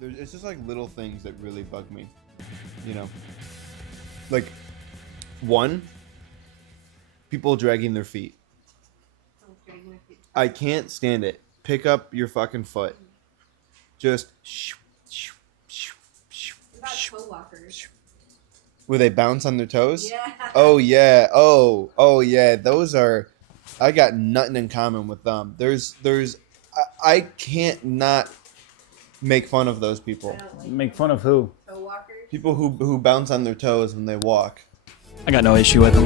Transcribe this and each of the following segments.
It's just like little things that really bug me, you know. Like one, people dragging their feet. I can't stand it. Pick up your fucking foot. Just What about toe walkers? where they bounce on their toes. Yeah. Oh yeah. Oh yeah. Those are. I got nothing in common with them. I can't not make fun of those people. I don't like Make fun of who? toe walkers. People who bounce on their toes when they walk. I got no issue with them.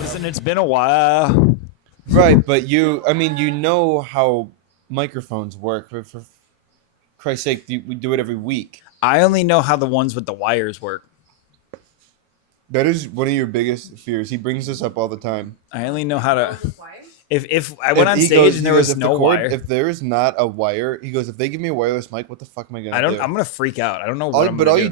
Listen, it's been a while. Right, but I mean, you know how microphones work. For Christ's sake, we do it every week. I only know how the ones with the wires work. That is one of your biggest fears. He brings this up all the time. I only know how to. With wires? If I went on He stage goes- and he there goes, was "If the no cord- wire, If there is not a wire, he goes, if they give me a wireless mic, what the fuck am I gonna do? I'm gonna freak out. I don't know what I'm But gonna all do.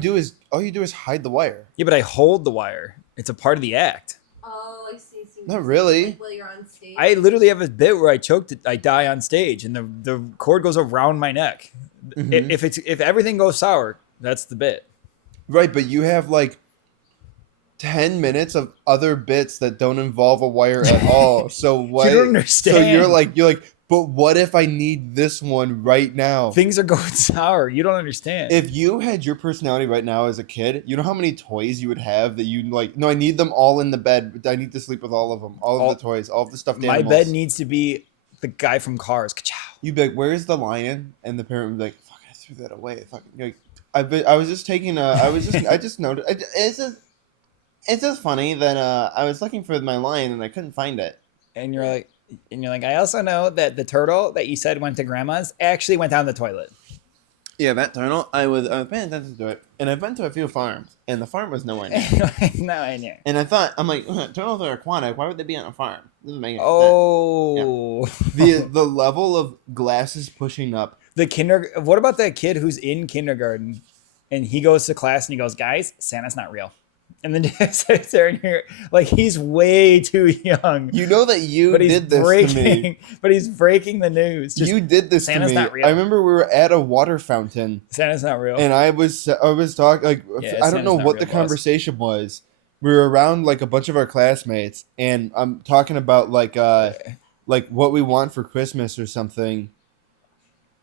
you do is hide the wire. Yeah, but I hold the wire. It's a part of the act. Oh, I see. Not really. Like while you're on stage. I literally have a bit where I choked it. I die on stage, and the cord goes around my neck. Mhm. If everything goes sour, that's the bit. Right, but you have like 10 minutes of other bits that don't involve a wire at all. So what? You don't understand. So you're like, but what if I need this one right now? Things are going sour. You don't understand. If you had your personality right now as a kid, you know how many toys you would have that you like, no, I need them all in the bed. I need to sleep with all of them. All of the toys, all of the stuffed My animals. bed needs to be the guy from Cars. Ka-chow. You'd be like, where's the lion? And the parent would be like, fuck, I threw that away. Fucking, like, I was just taking I just noticed. It's just funny that I was looking for my lion and I couldn't find it. And you're like, I also know that the turtle that you said went to grandma's actually went down the toilet. Yeah, that turtle. I was paying attention to it, and I've been to a few farms, and the farm was nowhere near. No, I knew. And I thought, I'm like, turtles are aquatic. Why would they be on a farm? Doesn't make any sense. Oh, The level of glasses pushing up. What about that kid who's in kindergarten, and he goes to class and he goes, "Guys, Santa's not real." And then sits there and you're like, he's way too young. You know that you But he's did this breaking, to me. But he's breaking the news. Just, You did this Santa's to me. not real. I remember we were at a water fountain, Santa's not real. and I was talking like Yeah, I don't Santa's know not what real, the boss. conversation was. We were around like a bunch of our classmates, and I'm talking about like what we want for Christmas or something.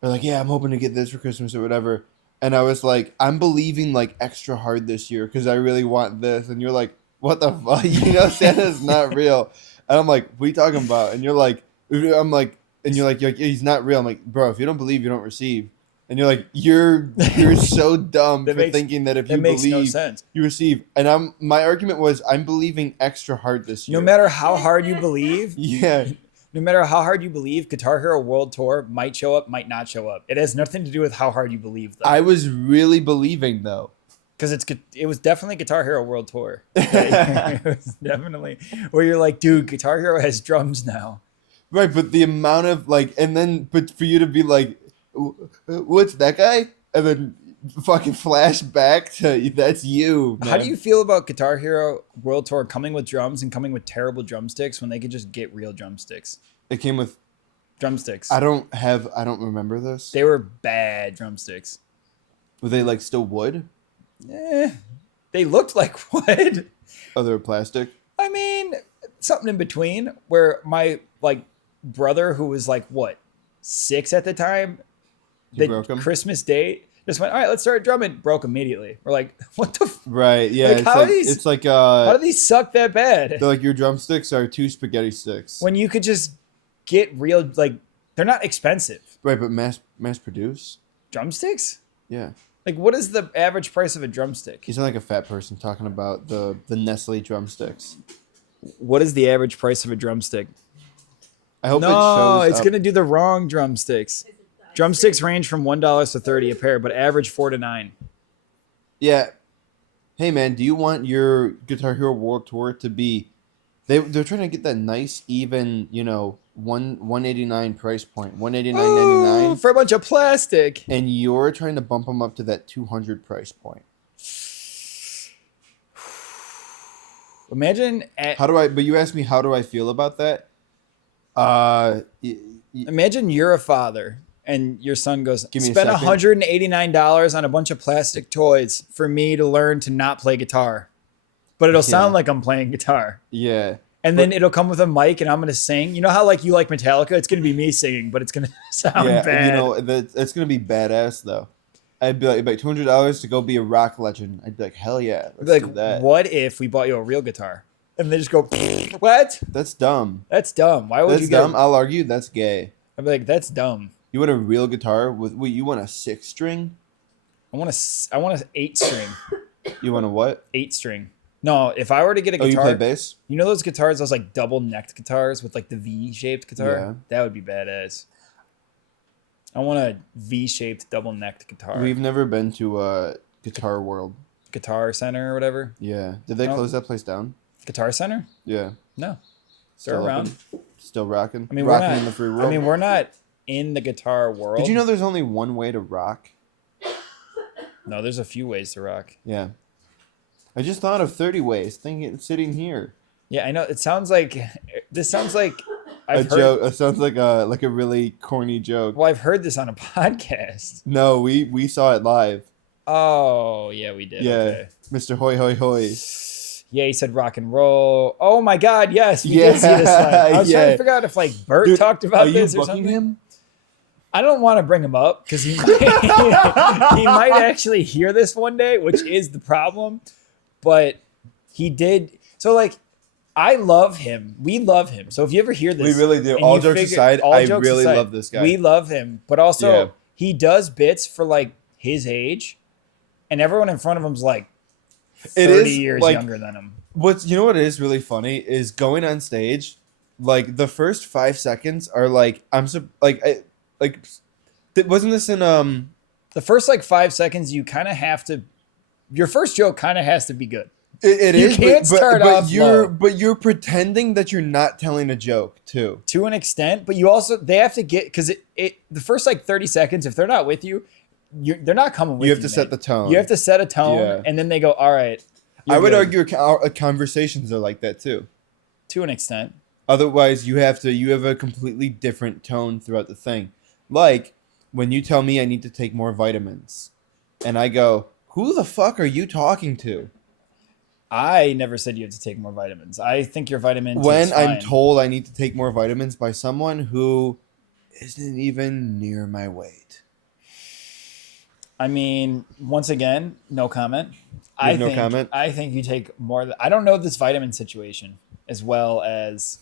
They're like, yeah, I'm hoping to get this for Christmas or whatever. And I was like, I'm believing like extra hard this year because I really want this. And you're like, what the fuck? You know, Santa's not real. And I'm like, what are you talking about? And you're like, you're like, he's not real. I'm like, bro, if you don't believe, you don't receive. And you're like, you're so dumb for thinking that if you That makes no believe, sense. you receive. And my argument was, I'm believing extra hard this year. No matter how hard you believe, Yeah. no matter how hard you believe, Guitar Hero World Tour might show up, might not show up. It has nothing to do with how hard you believe, though. I was really believing though. Because it was definitely Guitar Hero World Tour. It was definitely where you're like, dude, Guitar Hero has drums now. Right, but the amount of like, but for you to be like, what's that guy? And then fucking flash back to that's you. How do man. you feel about Guitar Hero World Tour coming with drums and coming with terrible drumsticks when they could just get real drumsticks? It came with Drumsticks. I don't remember this. They were bad drumsticks. Were they like still wood? They looked like wood. Oh, they were plastic. I mean, something in between where my like brother who was like what 6 at the time, You broke 'em? Christmas date just went, all right, let's start drumming. Broke immediately. We're like, what the? Right. Yeah. Like, it's how like these- it's like How do these suck that bad? they're like your drumsticks are 2 spaghetti sticks. When you could just get real, like they're not expensive. Right, but mass produce. Drumsticks? Yeah. Like, what is the average price of a drumstick? You sound like a fat person talking about the Nestle drumsticks. What is the average price of a drumstick? I hope it No, shows it's up. gonna do the wrong drumsticks. Drumsticks range from $1 to $30 a pair, but average $4 to $9. Yeah. Hey man, do you want your Guitar Hero World Tour to be? They're trying to get that nice, even, 189 price point, 189.99, for a bunch of plastic. and you're trying to bump them up to that 200 price point. Imagine But you asked me how do I feel about that? imagine you're a father and your son goes, Give me a spend second. $189 on a bunch of plastic toys for me to learn to not play guitar. But it'll sound like I'm playing guitar. Yeah. And then it'll come with a mic and I'm going to sing. You know how like you like Metallica? It's going to be me singing, but it's going to sound bad. You know, that's going to be badass though. I'd be like $200 to go be a rock legend. I'd be like, hell yeah, let's do that. What if we bought you a real guitar? And they just go, what? That's dumb. That's dumb. Why would That's you dumb. I'll argue that's gay. I'd be like, that's dumb. You want a real guitar with? Wait, you want a 6-string? I want a 8-string. You want a what? 8-string. No, if I were to get a Oh, guitar, you play bass? you know those guitars, those like double-necked guitars with like the V-shaped guitar? Yeah. That would be badass. I want a V-shaped double-necked guitar. We've never been to Guitar World. Guitar Center or whatever. Yeah. Did they No. close that place down? Guitar Center? Yeah. No. Still They're around. open? Still rocking. I mean, rocking we're not, in the free world. I mean, we're not in the guitar world. Did you know there's only one way to rock? No, there's a few ways to rock. Yeah. I just thought of 30 ways. Thinking sitting here. Yeah, I know. It sounds like this sounds like I've heard. Joke. It sounds like a really corny joke. Well, I've heard this on a podcast. No, we saw it live. Oh, yeah, we did. Yeah. Okay. Mr. Hoy Hoy Hoy. Yeah, he said rock and roll. Oh my God, yes, we did see this live. I was trying to figure out if like Bert Dude, talked about are you this or booking something. him? I don't want to bring him up because he might actually hear this one day, which is the problem. But he did. So like, I love him. We love him. So if you ever hear this, We really do. and All you jokes figure- aside, all I jokes really aside, love this guy. We love him, but also Yeah. he does bits for like his age, and everyone in front of him's like 30 years like, younger than him. You know what is really funny is going on stage, like the first 5 seconds are like wasn't this in The first like 5 seconds, you kind of have to. Your first joke kind of has to be good. it You is, can't start off low. but you're pretending that you're not telling a joke too. To an extent, but you also they have to get because the first like 30 seconds, if they're not with you, they're not coming with you. You have to set the tone. You have to set a tone, Yeah. and then they go, all right. I you're would good." argue conversations are like that too. To an extent. Otherwise, you have a completely different tone throughout the thing. Like when you tell me I need to take more vitamins, and I go, "Who the fuck are you talking to?" I never said you have to take more vitamins. I think your vitamin When take's I'm fine. told I need to take more vitamins by someone who isn't even near my weight. I mean, once again, no comment. No comment? I think you take more. I don't know this vitamin situation as well as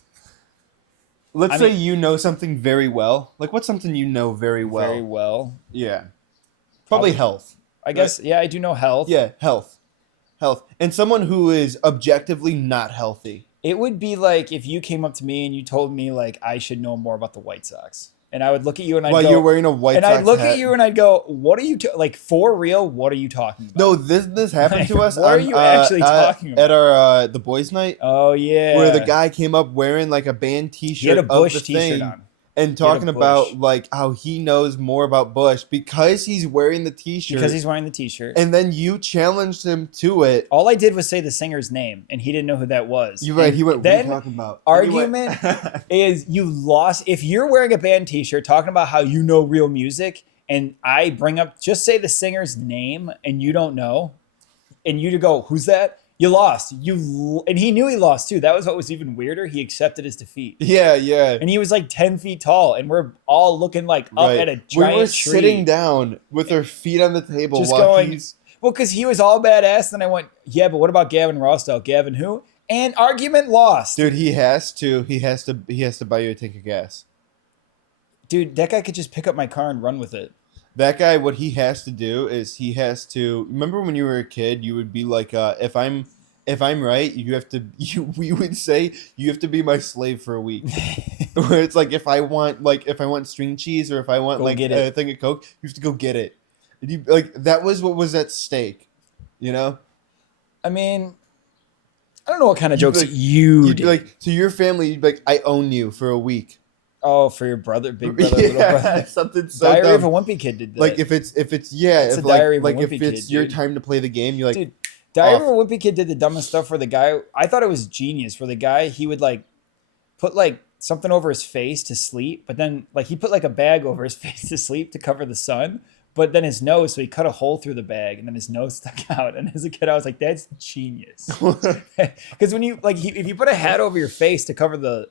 Let's I say mean- you know something very well. Like what's something you know very well? very well. Yeah. Probably health. I guess, yeah, I do know health. Yeah, health. Health. And someone who is objectively not healthy. It would be like if you came up to me and you told me like I should know more about the White Sox, and I would look at you and I'd While go, you're wearing a White and Sox I'd look hat. at you and I'd go, "What are you like for real? What are you talking about?" No, this happened to us. What are on, you actually talking about? At our the boys' night, Oh yeah, where the guy came up wearing like a band T-shirt he had a of Bush the T-shirt thing, on. and He had a talking about Bush. like how he knows more about Bush because he's wearing the T-shirt. Because he's wearing the T-shirt. and then you challenged him to it. All I did was say the singer's name, and he didn't know who that was. You're right. And He went. What are you Then talking about? And you went- argument is you lost. If you're wearing a band T-shirt talking about how you know real music, and I bring up just say the singer's name, and you don't know, and you to go, "Who's that?" You lost. And he knew he lost too. That was what was even weirder. He accepted his defeat. Yeah, yeah. And he was like 10 feet tall, and we're all looking like up Right. at a We giant were tree. sitting down with our feet on the table Just while going- he's. Well, because he was all badass. Then I went, yeah, but what about Gavin Rossdale? Gavin who? And argument lost. Dude, he has to buy you a tank of gas. Dude, that guy could just pick up my car and run with it. That guy, what he has to do is he has to remember when you were a kid, you would be like, if I'm right, you have to we would say you have to be my slave for a week. Where it's like if I want string cheese or if I want Go like get a it. thing of Coke, you have to go get it. And you like that was what was at stake, you know? I mean, I don't know what kind of You'd jokes be like- you You'd do. be like to your family, you'd be like, I own you for a week. Oh, for your brother, big brother, little brother. something so Diary of dumb. a Wimpy Kid did that. Like if it's It's if a Diary of a like if Wimpy it's Kid, your dude. time to play the game, you're like, Dude, Diary of off. a Wimpy Kid did the dumbest stuff where the guy, I thought it was genius, where the guy, he would like put like something over his face to sleep, but then like he put like a bag over his face to sleep to cover the sun, but then his nose, so he cut a hole through the bag and then his nose stuck out. And as a kid, I was like, that's genius. Because when you like, if you put a hat over your face to cover the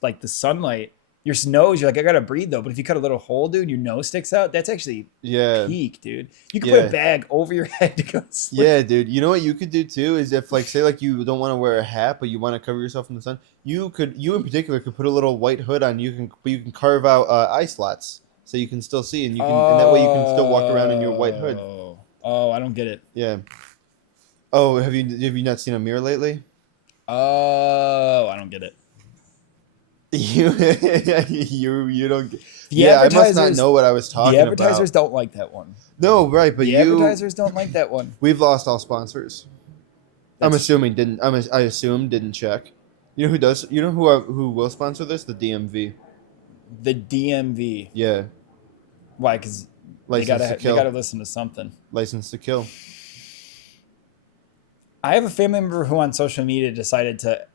like the sunlight, your nose, you're like, I gotta breathe though. But if you cut a little hole, dude, your nose sticks out. That's actually Yeah. peak, dude. You can put Yeah. a bag over your head to go sleep. Yeah, dude. You know what you could do too is if like say like you don't want to wear a hat but you want to cover yourself from the sun, you in particular could put a little white hood on. You can carve out eye slots so you can still see and you can and that way you can still walk around in your white hood. Oh, I don't get it. Yeah. Oh, have you not seen a mirror lately? Oh, I don't get it. You you don't. The Yeah, I must not advertisers- know what I was talking The advertisers about. don't like that one. No, right, but The advertisers don't like that one. we've lost all sponsors. I'm That's- assuming didn't. I assume didn't check. You know who does? You know who will sponsor this? The DMV. The DMV. Yeah, Why? Because they license to they kill. gotta listen to something. License to kill. I have a family member who on social media decided to.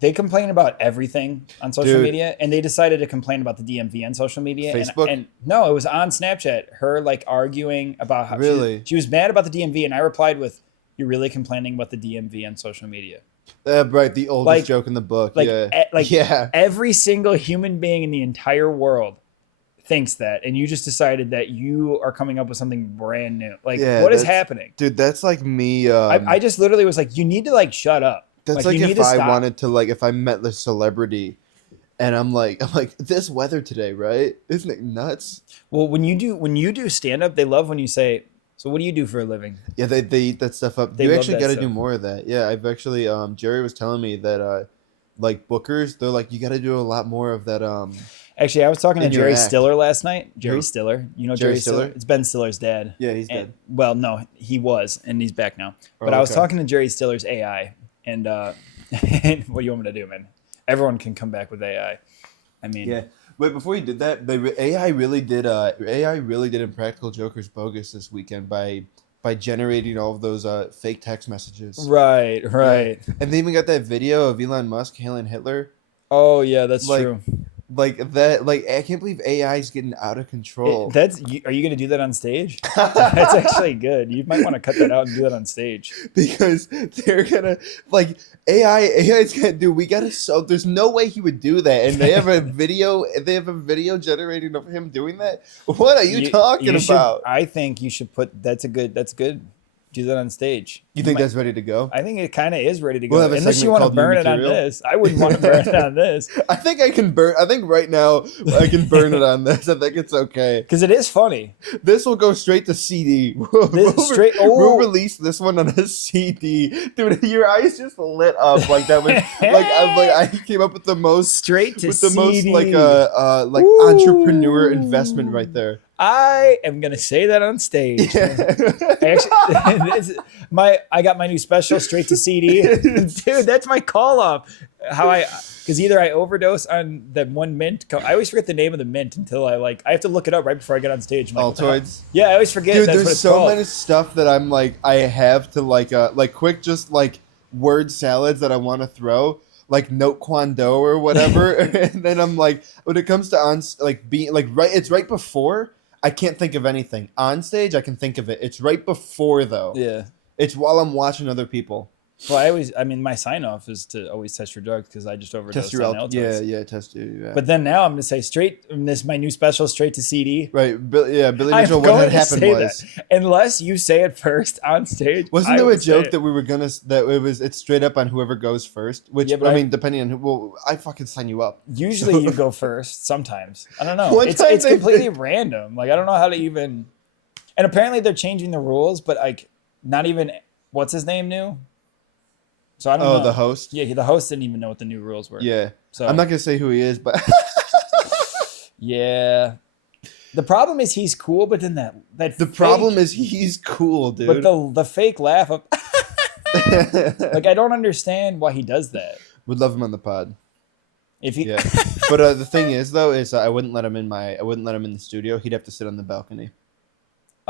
They complain about everything on social Dude. media, and they decided to complain about the DMV on social media. Facebook? And no, it was on Snapchat. Her like arguing about how Really? she was mad about the DMV, and I replied with, "You're really complaining about the DMV on social media." Right, the oldest Like- joke in the book. Like, yeah, yeah. every single human being in the entire world thinks that, and you just decided that you are coming up with something brand new. Like, Yeah, what is that's- happening? Dude, that's like me. I just literally was like, you need to like shut up. That's you like need if to I stop. wanted to like if I met the celebrity, and I'm like this weather today, right? Isn't it nuts? Well, when you do stand up, they love when you say, "So what do you do for a living?" Yeah, they eat that stuff up. They You love actually that got to stuff. do more of that. Yeah, I've actually Jerry was telling me that like bookers, they're like you got to do a lot more of that. Actually, I was talking to In your Jerry act. Stiller last night. Jerry Who? Stiller, you know Jerry Jerry Stiller? Stiller? It's Ben Stiller's dad. Yeah, he's And- dead. Well, no, he was, and he's back now. But Oh, I was okay. talking to Jerry Stiller's AI, and and what do you want me to do, man? Everyone can come back with AI. I mean, Yeah. Wait, before you did that, AI really did Impractical Jokers bogus this weekend by generating all of those fake text messages. right. And they even got that video of Elon Musk hailing Hitler. Oh yeah, that's Like, true. Like that, like I can't believe AI is getting out of control. Are you going to do that on stage? That's actually good. You might want to cut that out and do that on stage. Because they're gonna like AI's gonna do. We gotta so there's no way he would do that, and they have a video. They have a video generating of him doing that. What are you talking you should- about? I think you should put. That's good. Do that on stage. You think might- that's ready to go? I think it kind of is ready to go. We'll have a Unless you segment want to called New burn it on Material. this. I wouldn't want to burn it on this I think I can burn. I think right now I can burn it on this. I think it's okay. because it is funny. This will go straight to CD. We'll release this one on a CD, dude. Your eyes just lit up like that was I came up with the most Straight to with the CD. most like Ooh. entrepreneur investment right there. I am gonna say that on stage. Actually, I got my new special straight to CD, dude. That's my call up. Because either I overdose on that one mint. I always forget the name of the mint until I have to look it up right before I get on stage. I'm like, what the hell? Altoids. Yeah, I always forget. Dude, that's what there's it's so called. many stuff that I'm like I have to like quick just like word salads that I want to throw. Like Note Kwando or whatever, and then I'm like, when it comes to being like it's right before. I can't think of anything on stage. I can think of it. It's right before though. Yeah. It's while I'm watching other people Well, my sign off is to always test your drugs because I just overdosed test your on Altoids. Altoids. Yeah, test you. Yeah. But then now I'm gonna say this is my new special straight to CD. Right, Billy I'm Mitchell. What going had to happened say was that unless you say it first on stage. wasn't I there a would say joke it. that we were gonna it's straight up on whoever goes first? Which Yeah, but I I- mean, depending on who. Well, I fucking sign you up. Usually you go first. Sometimes I don't know. One It's time they- completely random. Like I don't know how to even. And apparently they're changing the rules, but like not even what's his name knew. So I don't know. Oh, the host. Yeah, the host didn't even know what the new rules were. Yeah. So I'm not gonna say who he is, but yeah. The problem is he's cool, but then that the problem is he's cool, dude. but the fake laugh of like I don't understand why he does that. Would love him on the pod. If he Yeah. But the thing is, though, is I wouldn't let him in the studio. He'd have to sit on the balcony.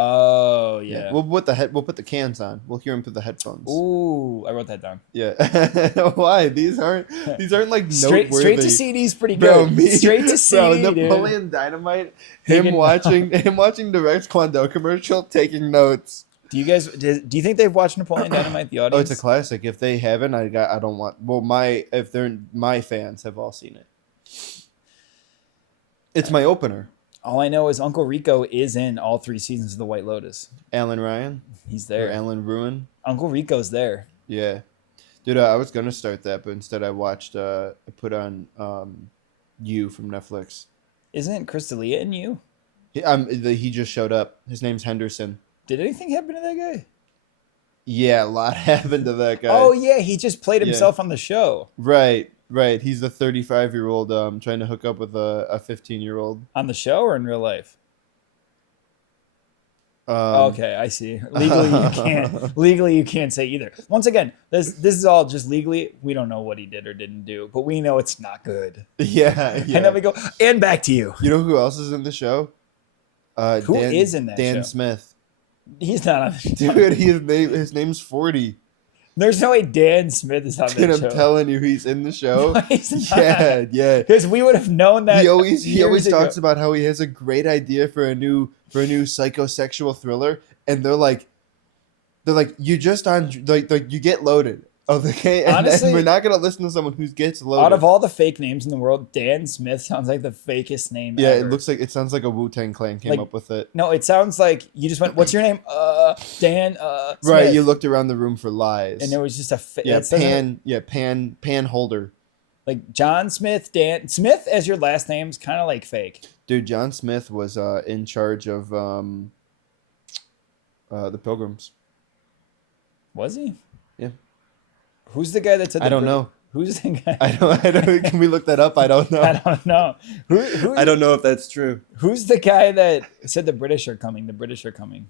Oh Yeah, yeah. we'll put the cans on. We'll hear him through the headphones. Ooh, I wrote that down. Yeah. Why? These aren't like Straight noteworthy. to CD's pretty Bro, good. me, Straight to bro, CD, dude. Napoleon Dynamite. He Him can- watching the Rex Kwon commercial, taking notes. Do you think they've watched Napoleon Dynamite? The Oh, audience. it's a classic. If they haven't, I don't want. Well, if they're my fans have all seen it. It's my opener. All I know is Uncle Rico is in all 3 seasons of The White Lotus. Alan Ryan He's or there. Alan Ruin. Uncle Rico's there. Yeah, dude. I was gonna start that, but instead I watched. I put on You from Netflix. Isn't Chris D'Elia in you? He just showed up. His name's Henderson. Did anything happen to that guy? Yeah, a lot happened to that guy. Oh yeah, he just played Yeah. himself on the show. Right. He's the 35-year-old trying to hook up with a 15-year-old. On the show or in real life? Um, Okay, I see. Legally you can't say either. Once again, this is all just legally. We don't know what he did or didn't do, but we know it's not good. Yeah. And then we go, and back to you. You know who else is in the show? Who is in that Dan show? Smith. He's not on the show. Dude, his name's 40. There's no way Dan Smith is on Dude, that I'm show. telling you, he's in the show. No, he's not. Yeah. Because we would have known that. He always years ago. talks about how he has a great idea for a new psychosexual thriller, and they're like you just on like you get loaded. Okay, and Honestly, we're not gonna listen to someone who gets loaded. Out of all the fake names in the world, Dan Smith sounds like the fakest name yeah, ever. it sounds like a Wu-Tang Clan came Like, up with it. No, it sounds like you just went, what's your name? Dan Smith. Right, you looked around the room for lies. And there was just a... Pan Holder. Like John Smith, Dan... Smith as your last name's kind of like fake. Dude, John Smith was in charge of the Pilgrims. Was he? Yeah. Who's the guy that said... I don't know. Who's the guy? I don't. Can we look that up? I don't know. I don't know. Who, I don't know if that's true. Who's the guy that said the British are coming? The British are coming.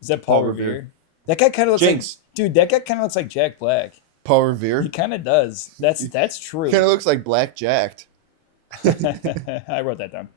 Is that Paul Paul Revere? Revere. That guy kind of looks Jinx. like... Dude, that guy kind of looks like Jack Black. Paul Revere. He kind of does. That's true. Kind of looks like Black Jacked. I wrote that down.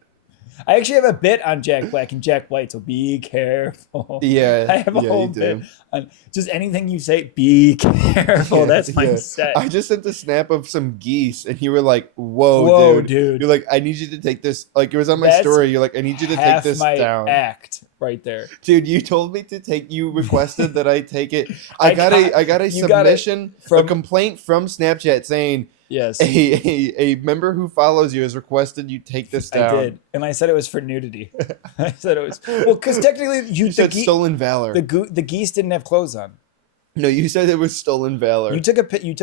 I actually have a bit on Jack Black and Jack White, so be careful. Yeah, I have a yeah, whole you do. bit on just anything you say, be careful. Yeah, That's my yeah. set. I just sent a snap of some geese, and you were like, "Whoa, Whoa, dude. dude. You're like, I need you to take this. Like, it was on my That's story. You're like, I need you to take Half this my down, act right there. dude. You told me to take. You requested that I take it. I I got a you got it submission, a from- complaint from Snapchat saying Yes, a member who follows you has requested you take this down. I did, and I said it was for nudity. I said it was because technically You said stolen valor. the geese didn't have clothes on. No, you said it was stolen valor. You took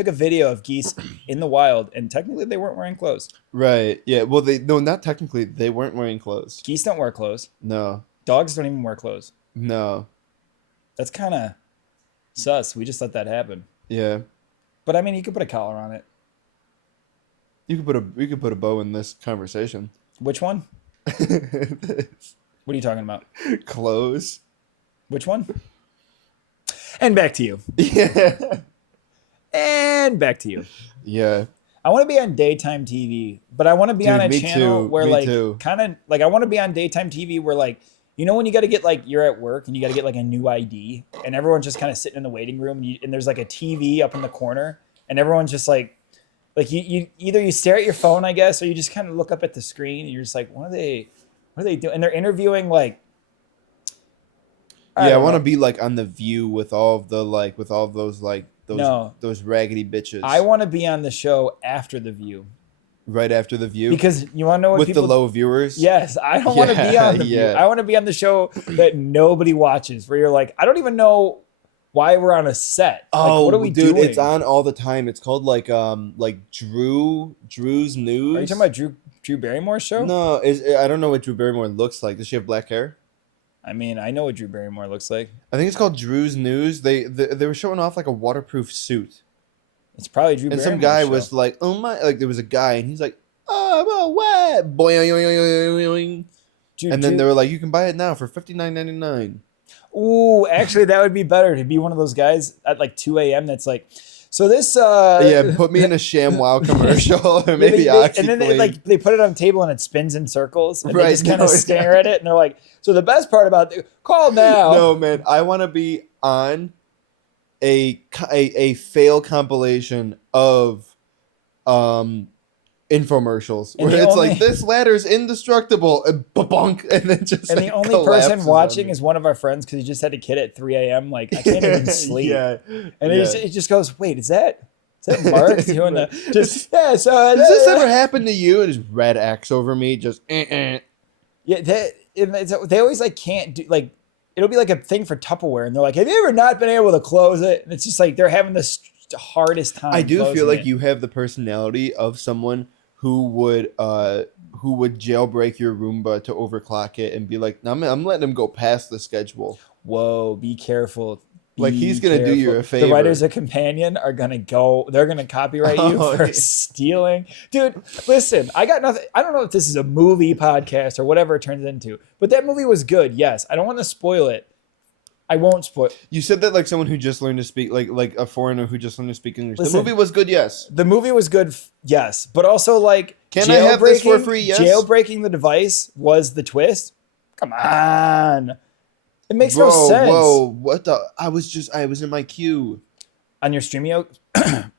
a video of geese in the wild, and technically they weren't wearing clothes. Right. Yeah. Well, not technically. They weren't wearing clothes. Geese don't wear clothes. No. Dogs don't even wear clothes. No. That's kind of sus. We just let that happen. Yeah. But I mean, you could put a collar on it. You could put a bow in this conversation. Which one? What are you talking about? Clothes. Which one? And back to you. Yeah. And back to you. Yeah. I want to be on daytime TV, but I want to be Dude, on a me channel too, where me like too. kind of like I want to be on daytime TV where like when you got to get like you're at work and you got to get like a new ID and everyone's just kind of sitting in the waiting room and there's like a TV up in the corner and everyone's just like you either you stare at your phone I guess or you just kind of look up at the screen and you're just like what are they doing and they're interviewing like I want to to be like on the View with all of those No. those raggedy bitches. I want to be on the show after The View right after the View because you want to know what with people the low viewers. Yes, I don't want to be on the View. Yeah. I want to be on the show that nobody watches, where you're like, I don't even know why we're on a set. Oh, like, what are we dude, doing? it's on all the time. It's called like Drew's News. Are you talking about Drew Barrymore's show? No, I don't know what Drew Barrymore looks like. Does she have black hair? I mean, I know what Drew Barrymore looks like. I think it's called Drew's News. They were showing off like a waterproof suit, It's probably Drew and Barrymore's some guy show. was like, "Oh my!" Like there was a guy, and he's like, "Oh, well, what?" Boing. Dude, And then they were like, "You can buy it now for $59.99." Ooh, actually, that would be better to be one of those guys at like 2 a.m. that's like, So this Yeah, put me in a ShamWow commercial or maybe and then OxyClean. they put it on a table and it spins in circles and they Right, just kind no, of stare at it and they're like, so the best part about call now. No, man, I want to be on a fail compilation of um infomercials And where the it's only- like this ladder's indestructible and ba-bonk, and then just And like the only person collapses watching on me. is one of our friends because he just had a kid at 3 a.m. Like, I can't even sleep. Yeah, And yeah. it just goes, wait, is that Mark doing the just yeah? So Does this ever happen to you? And just red X over me, just yeah, they always like can't do like it'll be like a thing for Tupperware, and they're like, have you ever not been able to close it? And it's just like they're having the hardest time. I do feel closing like it. you have the personality of someone who would jailbreak your Roomba to overclock it and be like, I'm letting him go past the schedule. Whoa, be careful. Like, he's gonna do you a favor. The writers of Companion are gonna go. They're gonna copyright you Oh, for yeah. stealing, dude. Listen, I got nothing. I don't know if this is a movie podcast or whatever it turns into, but that movie was good. Yes, I don't want to spoil it. I won't spoil. You said that like someone who just learned to speak, like a foreigner who just learned to speak English. Listen, the movie was good, yes. The movie was good, yes, but also like, Can I have this for free? Yes. Jailbreaking the device was the twist. Come on, it makes no sense. Whoa, what the? I was in my queue. On your Streamio,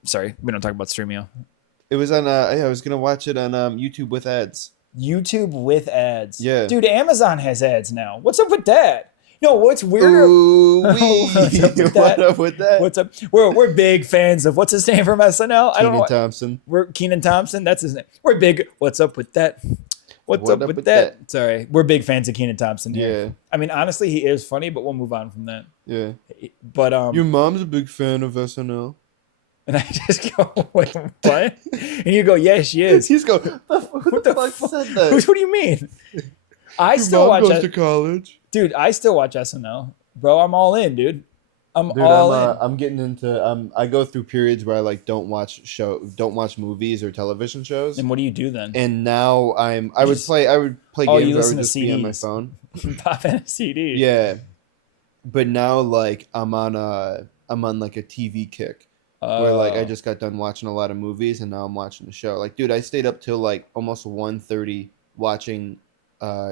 sorry, we don't talk about Streamio. It was on. I was gonna watch it on YouTube with ads. YouTube with ads. Yeah. Dude, Amazon has ads now. What's up with that? No, what's weirder? Ooh, What's up with that? What up with that? What's up? We're big fans of what's his name from SNL? I don't know. Kenan Thompson. We're Keenan Thompson. That's his name. We're big. What's up with that? What's up with that? Sorry, we're big fans of Keenan Thompson. Here. Yeah. I mean, honestly, he is funny, but we'll move on from that. Yeah. But Your mom's a big fan of SNL. and I just go, wait, what? And you go, yeah, she is. He's go. What the fuck said that? What do you mean? I Your still mom watch goes it. to college. Dude, I still watch SNL. Bro, I'm all in, dude. I'm Dude, all in. I'm getting into. I go through periods where I like don't watch movies or television shows. And what do you do then? And now I would play Oh, games. you I listen would to just be on my CDs. phone. Pop in a CD. Yeah, but now like I'm on like a TV kick where like I just got done watching a lot of movies and now I'm watching a show. Like, dude, I stayed up till like almost 1:30 watching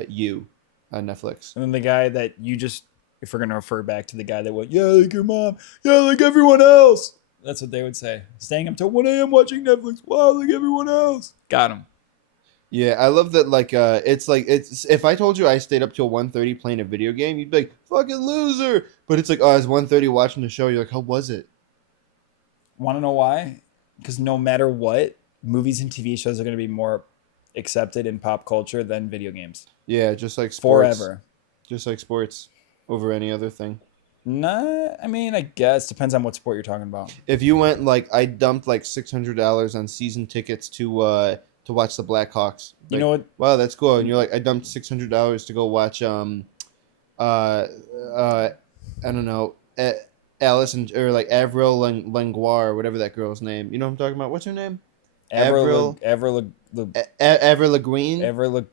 You on Netflix. And then the guy that you just, if we're gonna refer back to the guy that went, yeah, like your mom, yeah, like everyone else. That's what they would say. Staying up till 1 a.m. watching Netflix. Wow, like everyone else. Got him. Yeah, I love that. Like, it's if I told you I stayed up till 1:30 playing a video game, you'd be like, "Fucking loser!" But it's like, oh, I was 1:30 watching the show. You're like, how was it? Want to know why? Because no matter what, movies and TV shows are going to be more accepted in pop culture than video games. Yeah, just like sports. Forever. Just like sports over any other thing. Nah, I mean, I guess depends on what sport you're talking about. If you went like, I dumped like $600 on season tickets to watch the Blackhawks. You Like, know what? wow, that's cool. And you're like, I dumped $600 to go watch I don't know, Alice or like Avril Langlois or whatever that girl's name. You know what I'm talking about? What's her name? Avril Avril Lagreen.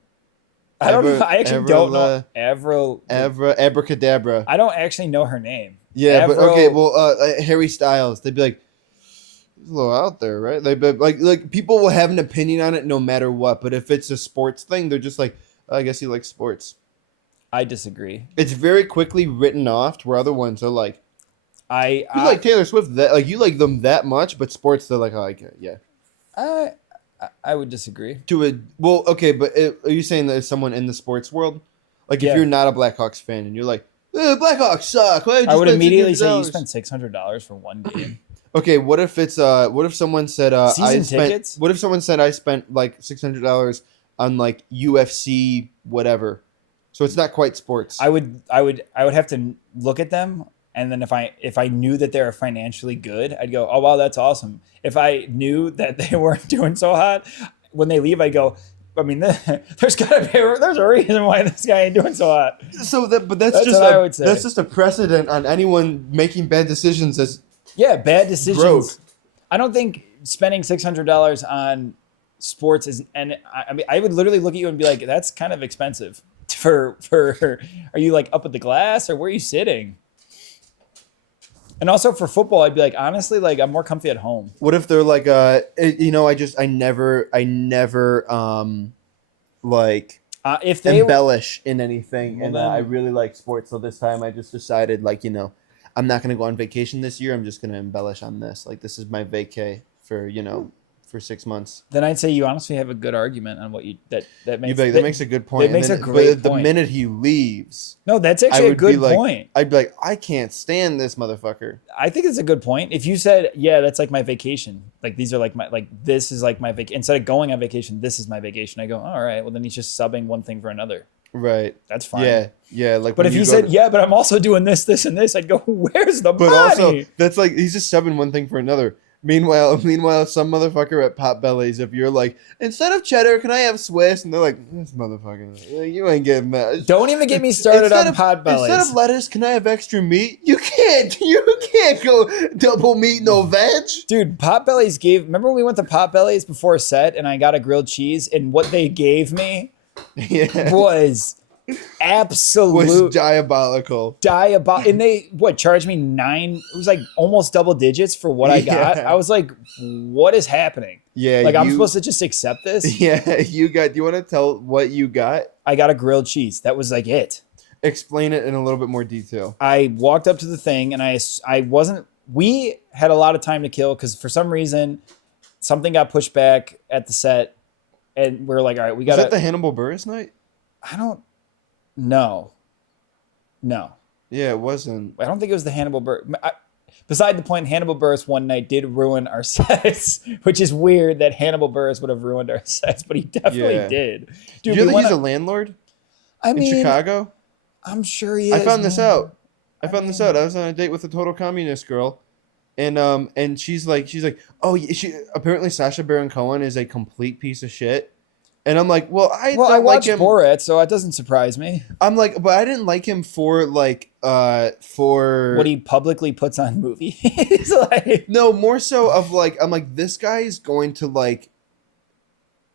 I don't know. I actually don't know. Abracadabra. I don't actually know her name. Yeah, but Avril- okay. Well, Harry Styles. They'd be like, he's a little out there, right? They'd be like people will have an opinion on it no matter what. But if it's a sports thing, they're just like, oh, I guess he likes sports. I disagree. It's very quickly written off to where other ones are like, I you like Taylor Swift that like you like them that much, but sports they're like, oh, yeah. I would disagree. Okay, but are you saying that if someone in the sports world, like Yeah. if you're not a Blackhawks fan and you're like, Blackhawks suck, why did you I would spend immediately say you $600? spent $600 for one game. Okay, what if someone said Season tickets? What if someone said I spent like $600 on like UFC whatever, so it's not quite sports. I would have to look at them, and then if I knew that they were financially good, I'd go, oh wow, that's awesome. If I knew that they weren't doing so hot, when they leave, I go, I mean, there's a reason why this guy ain't doing so hot. So that's That's just what I would say. that's just a precedent on anyone making bad decisions. As Yeah, bad decisions. Broke. I don't think spending $600 on sports is, and I mean, I would literally look at you and be like, that's kind of expensive. For are you like up at the glass or where are you sitting? And also for football, I'd be like, honestly, like I'm more comfy at home. What if they're like, I never like If they embellish in anything, Well, and then- I really like sports. So this time, I just decided, like, I'm not gonna go on vacation this year. I'm just gonna embellish on this. Like, this is my vacay for for 6 months. then I'd say you honestly have a good argument on what that makes That makes a good point. makes And a then- great but the point. minute he leaves, No, that's I actually a would be good like, point. I'd be like, I can't stand this motherfucker. I think it's a good point. If you said, yeah, that's like my vacation. Like these are like this is like my vacation. Instead of going on vacation, this is my vacation. I go, all right, well then he's just subbing one thing for another. Right. That's fine. Yeah. Like, But when if you he go said, to- yeah, but I'm also doing this, this, and this, I'd go, where's the but money? also that's like he's just subbing one thing for another. Meanwhile, some motherfucker at Potbelly's, if you're like, instead of cheddar, can I have Swiss? And they're like, this motherfucker, you ain't getting that. Don't even get me started on Potbellies. Instead of lettuce, can I have extra meat? You can't go double meat, no veg. Dude, Potbellies remember when we went to Potbellies before a set and I got a grilled cheese and what they gave me Yeah, was absolute was diabolical. and they charged me it was like almost double digits for what I got. Yeah. I was like, what is happening? Yeah, Like I'm supposed to just accept this? Yeah, you got. Do you want to tell what you got? I got a grilled cheese. That was like it. Explain it in a little bit more detail. I walked up to the thing and we had a lot of time to kill because for some reason something got pushed back at the set and we were like, all right, we Was got that the Hannibal Buress night? I don't know. No. Yeah, it wasn't. I don't think it was the Hannibal Buress. Beside the point, Hannibal Buress one night did ruin our sets, which is weird that Hannibal Buress would have ruined our sets, but he definitely Yeah. did. Do Dude, you know we that he's went a landlord I in mean, Chicago? I'm sure he is. I found this man. out. I was on a date with a total communist girl, and she's like, oh, she apparently Sacha Baron Cohen is a complete piece of shit, and I'm like, well, I Well, don't I watched like him. Borat, so it doesn't surprise me. I'm like, but I didn't like him for for What he publicly puts on movies. Like, no, more so of like, I'm like, this guy is going to like,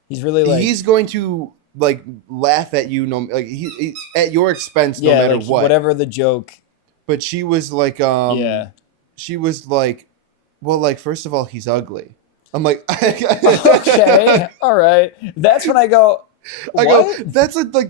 he's really like, he's going to like laugh at you, no, like he at your expense, no yeah, matter like, what. whatever the joke. But she was like, Yeah. she was like, well, like, first of all, he's ugly. I'm like, Okay, all right. That's when I go. I What? go,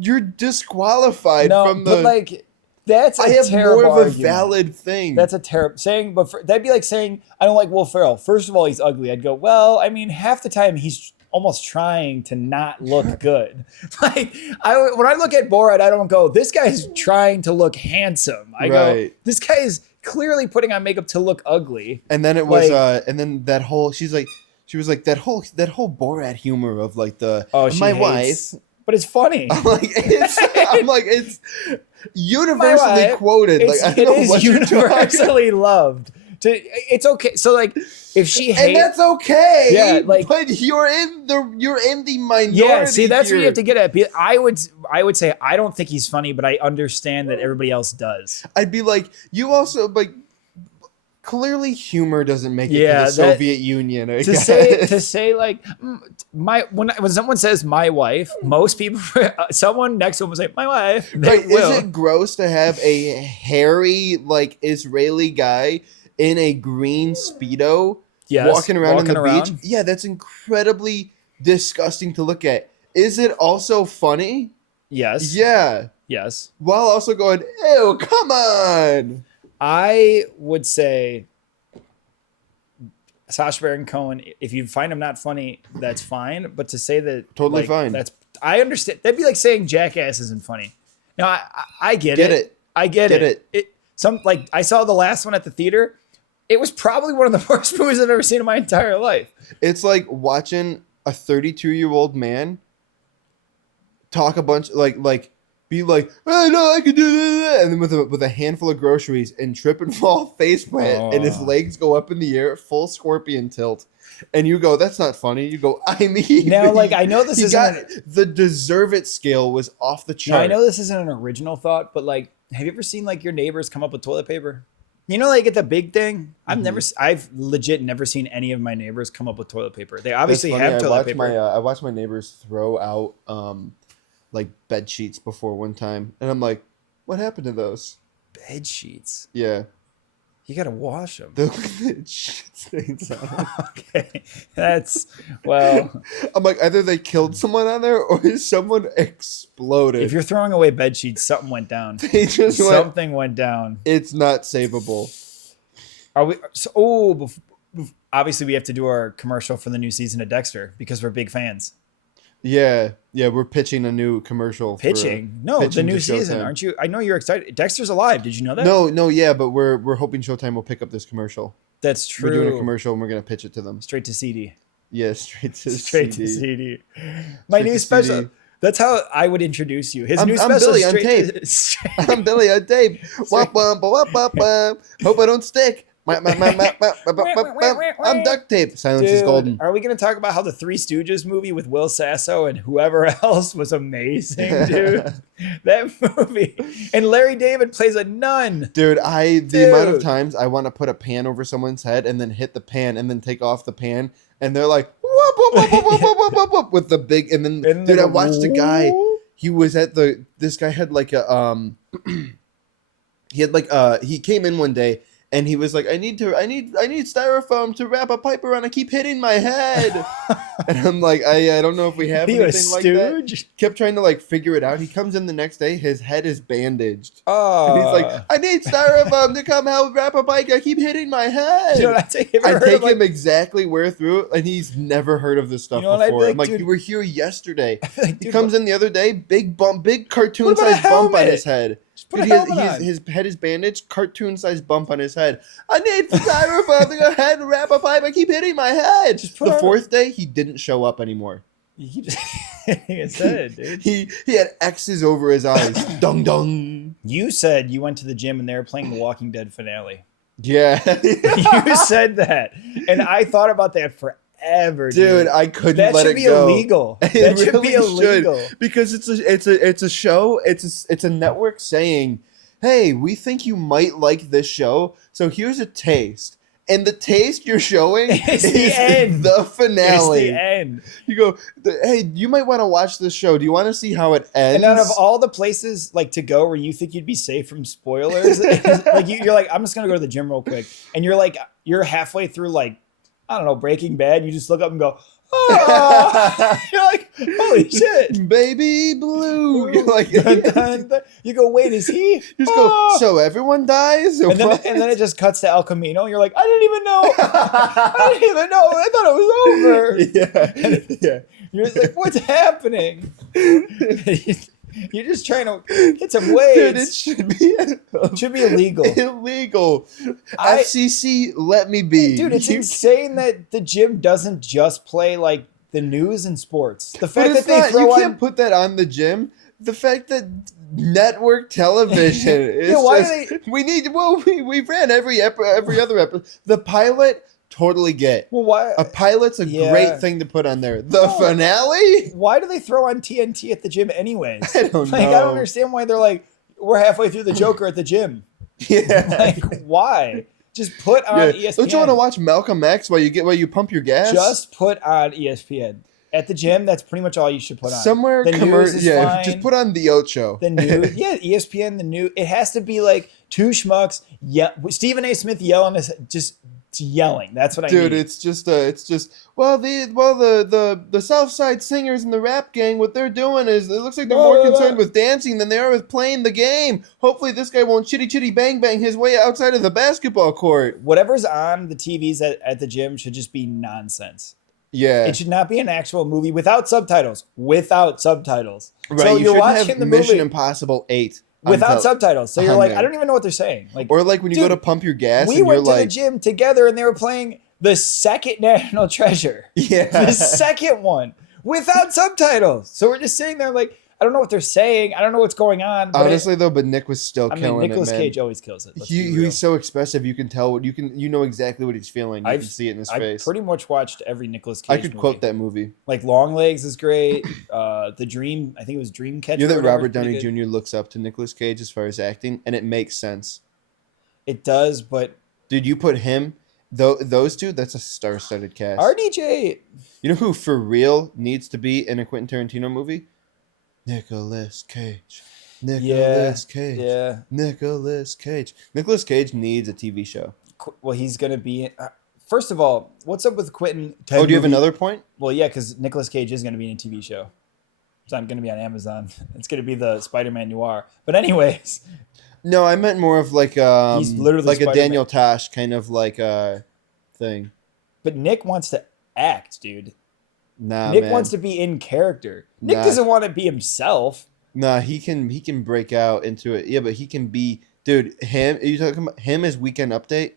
you're disqualified No, from the. but like, that's a I have terrible more of a argument. valid thing. That's a terrible saying, but that'd be like saying I don't like Will Ferrell. First of all, he's ugly. I'd go, well, I mean, half the time he's almost trying to not look good. Like when I look at Borat, I don't go, this guy's trying to look handsome. I go, Right. this guy is clearly putting on makeup to look ugly. And then it was, like- and then that whole, she was like that whole Borat humor of like the She my hates- wife. but it's funny. I'm like it's universally wife, quoted. Like I It don't know is what you're talking. universally loved. It's okay. So like, if she And hates, that's okay. Yeah, like- but you're in the minority. yeah. See, that's here. what you have to get at. I would say I don't think he's funny, but I understand that everybody else does. I'd be like, you also like. Clearly, humor doesn't make it Yeah, to the that- Soviet Union. I To guess. say like when someone says my wife, most people someone next to him will say my wife. They Like, will. is it gross to have a hairy like Israeli guy in a green speedo Yes, walking around on the around. beach? Yeah, that's incredibly disgusting to look at. Is it also funny? Yes. Yeah, Yes. while also going, ew, come on. I would say Sacha Baron Cohen, if you find him not funny, that's fine. But to say that Totally fine. I understand. That'd be like saying Jackass isn't funny. No, I get Get it. it. I get Get it. I saw the last one at the theater. It was probably one of the worst movies I've ever seen in my entire life. It's like watching a 32-year-old man talk a bunch be like, oh, no, I can do that, and then with a handful of groceries and trip and fall face plant, and his Oh. legs go up in the air, full scorpion tilt, and you go, that's not funny. You go, I mean, Now, like, I know this he isn't got the deserve it scale was off the Now, chart. I know this isn't an original thought, but like, have you ever seen like your neighbors come up with toilet paper? You know, like at the big thing. I've legit never seen any of my neighbors come up with toilet paper. They That's obviously funny. have I toilet watched paper. I watched my neighbors throw out like bed sheets before one time, and I'm like, what happened to those? Bed sheets. Yeah. You gotta wash them. The shit stains on them. Okay, that's well. I'm like, either they killed someone on there or someone exploded. If you're throwing away bed sheets, something went down. They just went, Something went down. it's not savable. Are we? So, obviously we have to do our commercial for the new season of Dexter because we're big fans. Yeah, we're pitching a new commercial. Pitching? No, pitching the new to season. Showtime. Aren't you? I know you're excited. Dexter's alive. Did you know that? No, yeah, but we're hoping Showtime will pick up this commercial. That's true. We're doing a commercial and we're gonna pitch it to them. Straight to CD. Yeah, straight to CD. My Straight new to special. CD. That's how I would introduce you. His I'm new special. Billy on straight tape. to, I'm Billy on tape. Wop, wop, wop, wop, wop. Hope I don't stick. I'm duct tape. Silence is Dude, golden. are we going to talk about how the Three Stooges movie with Will Sasso and whoever else was amazing, dude? That movie. And Larry David plays a nun. Dude, the amount of times I want to put a pan over someone's head and then hit the pan and then take off the pan and they're like whoop, whoop, whoop, whoop, whoop, whoop, whoop, whoop, with the big and then And dude, they I go, watched a guy. "Whoop." He was at this guy had like a he came in one day and he was like, I need styrofoam to wrap a pipe around. I keep hitting my head. And I'm like, I don't know if we have He anything was like that. stooge. Kept trying to like figure it out. He comes in the next day, his head is bandaged. Oh. And he's like, I need styrofoam to come help wrap a pipe. I keep hitting my head. You know what I take? I take him exactly where through, and he's never heard of this stuff You know what I'd be before. like, I'm like, dude- you were here yesterday. Like, He dude, comes in the other day, big cartoon What about a sized bump on helmet? his head. Just put a Dude, helmet on. his head is bandaged, cartoon sized bump on his head. I need styrofoam to go ahead and wrap a pipe. I keep hitting my head. Just put The on- fourth day, he didn't show up anymore. You just said, dude. He had X's over his eyes. Dung dung. You said you went to the gym and they were playing the Walking Dead finale. Yeah. You said that, and I thought about that forever, Dude, I couldn't That let should it be go. illegal. It That should be really illegal. because it's a show. It's a network saying, "Hey, we think you might like this show, so here's a taste." And the taste you're showing It's is the end. the finale. It's the end. You go, hey, you might want to watch this show. Do you want to see how it ends? And out of all the places like to go where you think you'd be safe from spoilers, like you're like, I'm just gonna go to the gym real quick, and you're halfway through like, I don't know, Breaking Bad. You just look up and go, oh, you're like, holy shit. Baby Blue. You're like, Dun, dun, dun. You go, wait, is he? You just Oh. go, so everyone dies? Or And then, what? and then it just cuts to El Camino. You're like, I didn't even know. I didn't even know. I thought it was over. yeah. Yeah. You're like, what's happening? You're just trying to hit some waves. Dude, it should be It should be illegal. illegal. I- FCC, let me be. Dude, it's You- insane that the gym doesn't just play like the news and sports. The But fact that it's they not, throw you on can't put that on the gym. The fact that network television is Yeah, why just, do we ran every other episode. The pilot, totally get. well, why? A pilot's a Yeah. great thing to put on there. The No. finale? Why do they throw on TNT at the gym anyways? I don't Like, I know. don't understand why they're like, we're halfway through the Joker at the gym. Yeah. Like, why? Just put on Yeah. ESPN. Don't you want to watch Malcolm X while you pump your gas? Just put on ESPN. At the gym, that's pretty much all you should put on. somewhere the news is fine. just put on the Ocho. The news, yeah, ESPN, the new. It has to be like two schmucks. Yeah, Stephen A. Smith yelling, just yelling. That's what I Dude, need. it's just the South Side Singers and the rap gang, what they're doing is it looks like they're more concerned with dancing than they are with playing the game. Hopefully this guy won't chitty chitty bang bang his way outside of the basketball court. Whatever's on the TVs at the gym should just be nonsense. Yeah. It should not be an actual movie without subtitles. Without subtitles. Right, So you you're should watching have the Mission movie Impossible 8 on without subtitles. So you're on like, there. I don't even know what they're saying. Like, Or like when you go Dude, to pump your gas we and you're went to the like, gym together and they were playing the second National Treasure. yeah. The second one without subtitles. So we're just sitting there like, I don't know what they're saying. I don't know what's going on. But Honestly though, but Nick was still I mean, killing Nicolas it, man. Cage always kills it. Let's be real. He's so expressive. You can tell. You know exactly what he's feeling. You can see it in his I've face. pretty much watched every Nicolas Cage I could movie. quote that movie. Like Long Legs is great. The Dream, I think it was Dreamcatcher. You know or that whatever, Robert is pretty Downey good. Jr. looks up to Nicolas Cage as far as acting, and it makes sense. It does, but Dude, you put him, those two, that's a star-studded cast. RDJ, You know who for real needs to be in a Quentin Tarantino movie? Nicolas Cage. Nicolas Cage. Yeah. Nicolas Cage. Nicolas Cage needs a TV show. Well, he's gonna be. First of all, what's up with Quentin? Oh, do you have another point? Well, yeah, because Nicolas Cage is gonna be in a TV show. It's not gonna be on Amazon. It's gonna be the Spider-Man noir. But anyways, No, I meant more of like He's literally like a Spider-Man. Daniel Tosh kind of like thing. but Nick wants to act, dude. Nah, Nick man. wants to be in character. Nick Nah. doesn't want to be himself. Nah, he can break out into it. Yeah, but he can be, dude. Him? Are you talking about him as Weekend Update?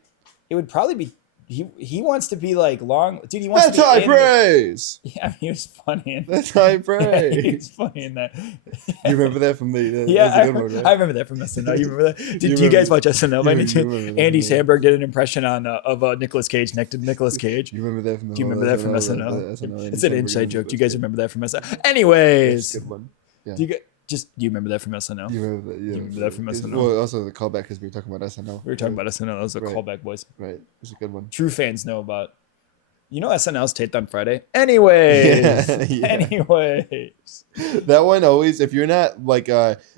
It would probably be. He wants to be like long, dude. He wants That's to be high in praise. Yeah, he was funny in That's high He praise. was funny in that. You remember that from the? Yeah, that's a good one, right? I remember that from SNL. You remember that? Did You you guys remember- watch SNL by you any chance? remember that, Andy yeah. Samberg did an impression on of Nicolas Cage next to Nicolas Cage. You remember that from the? Do you whole remember that from SNL? SNL? It's an inside joke. Do you guys remember that from SNL? Anyways, Good one. Yeah. do you remember that from SNL? You remember that? Yeah. you remember that from It's- SNL? Well, also the callback because we were talking about SNL. We were talking about SNL. That was a Right. callback, boys. Right. It's a good one. True fans know about. You know SNL's taped on Friday. Anyways, Yeah. anyways. That one always, if you're not like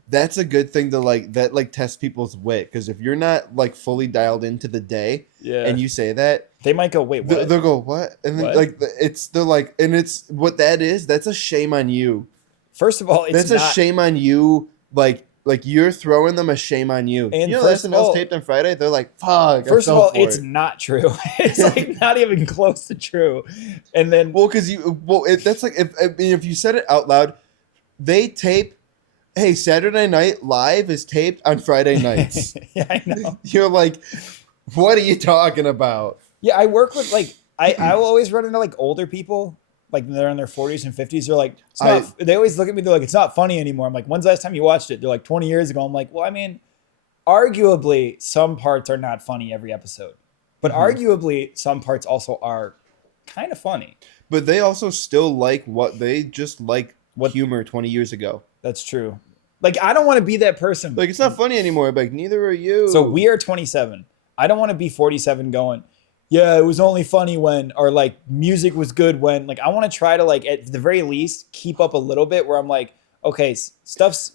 that's a good thing to like that like test people's wit, because if you're not like fully dialed into the day Yeah. and you say that, They might go, wait, what? they'll go what, and then What? like they're like, and it's what that is. That's a shame on you. First of all, it's That's not. a shame on you. Like you're throwing them a shame on you. And You know, first of SNL's all- taped on Friday. They're like, fuck. First I of fell all, for it's it. not true. It's like not even close to true. And then Well, because that's like if you said it out loud, they tape. Hey, Saturday Night Live is taped on Friday nights. yeah, I know. You're like, what are you talking about? Yeah, I work with like I will always run into like older people, like they're in their 40s and 50s. They're like, it's not, they always look at me. They're like, it's not funny anymore. I'm like, when's the last time you watched it? They're like 20 years ago. I'm like, well, I mean, arguably some parts are not funny every episode, but arguably some parts also are kind of funny. But they also still like what they just like What- humor 20 years ago. That's true. Like, I don't want to be that person. Like, it's not funny anymore. Like, neither are you. So we are 27. I don't want to be 47 going, yeah, it was only funny when, or like music was good when. Like, I want to try to like at the very least keep up a little bit where I'm like, okay,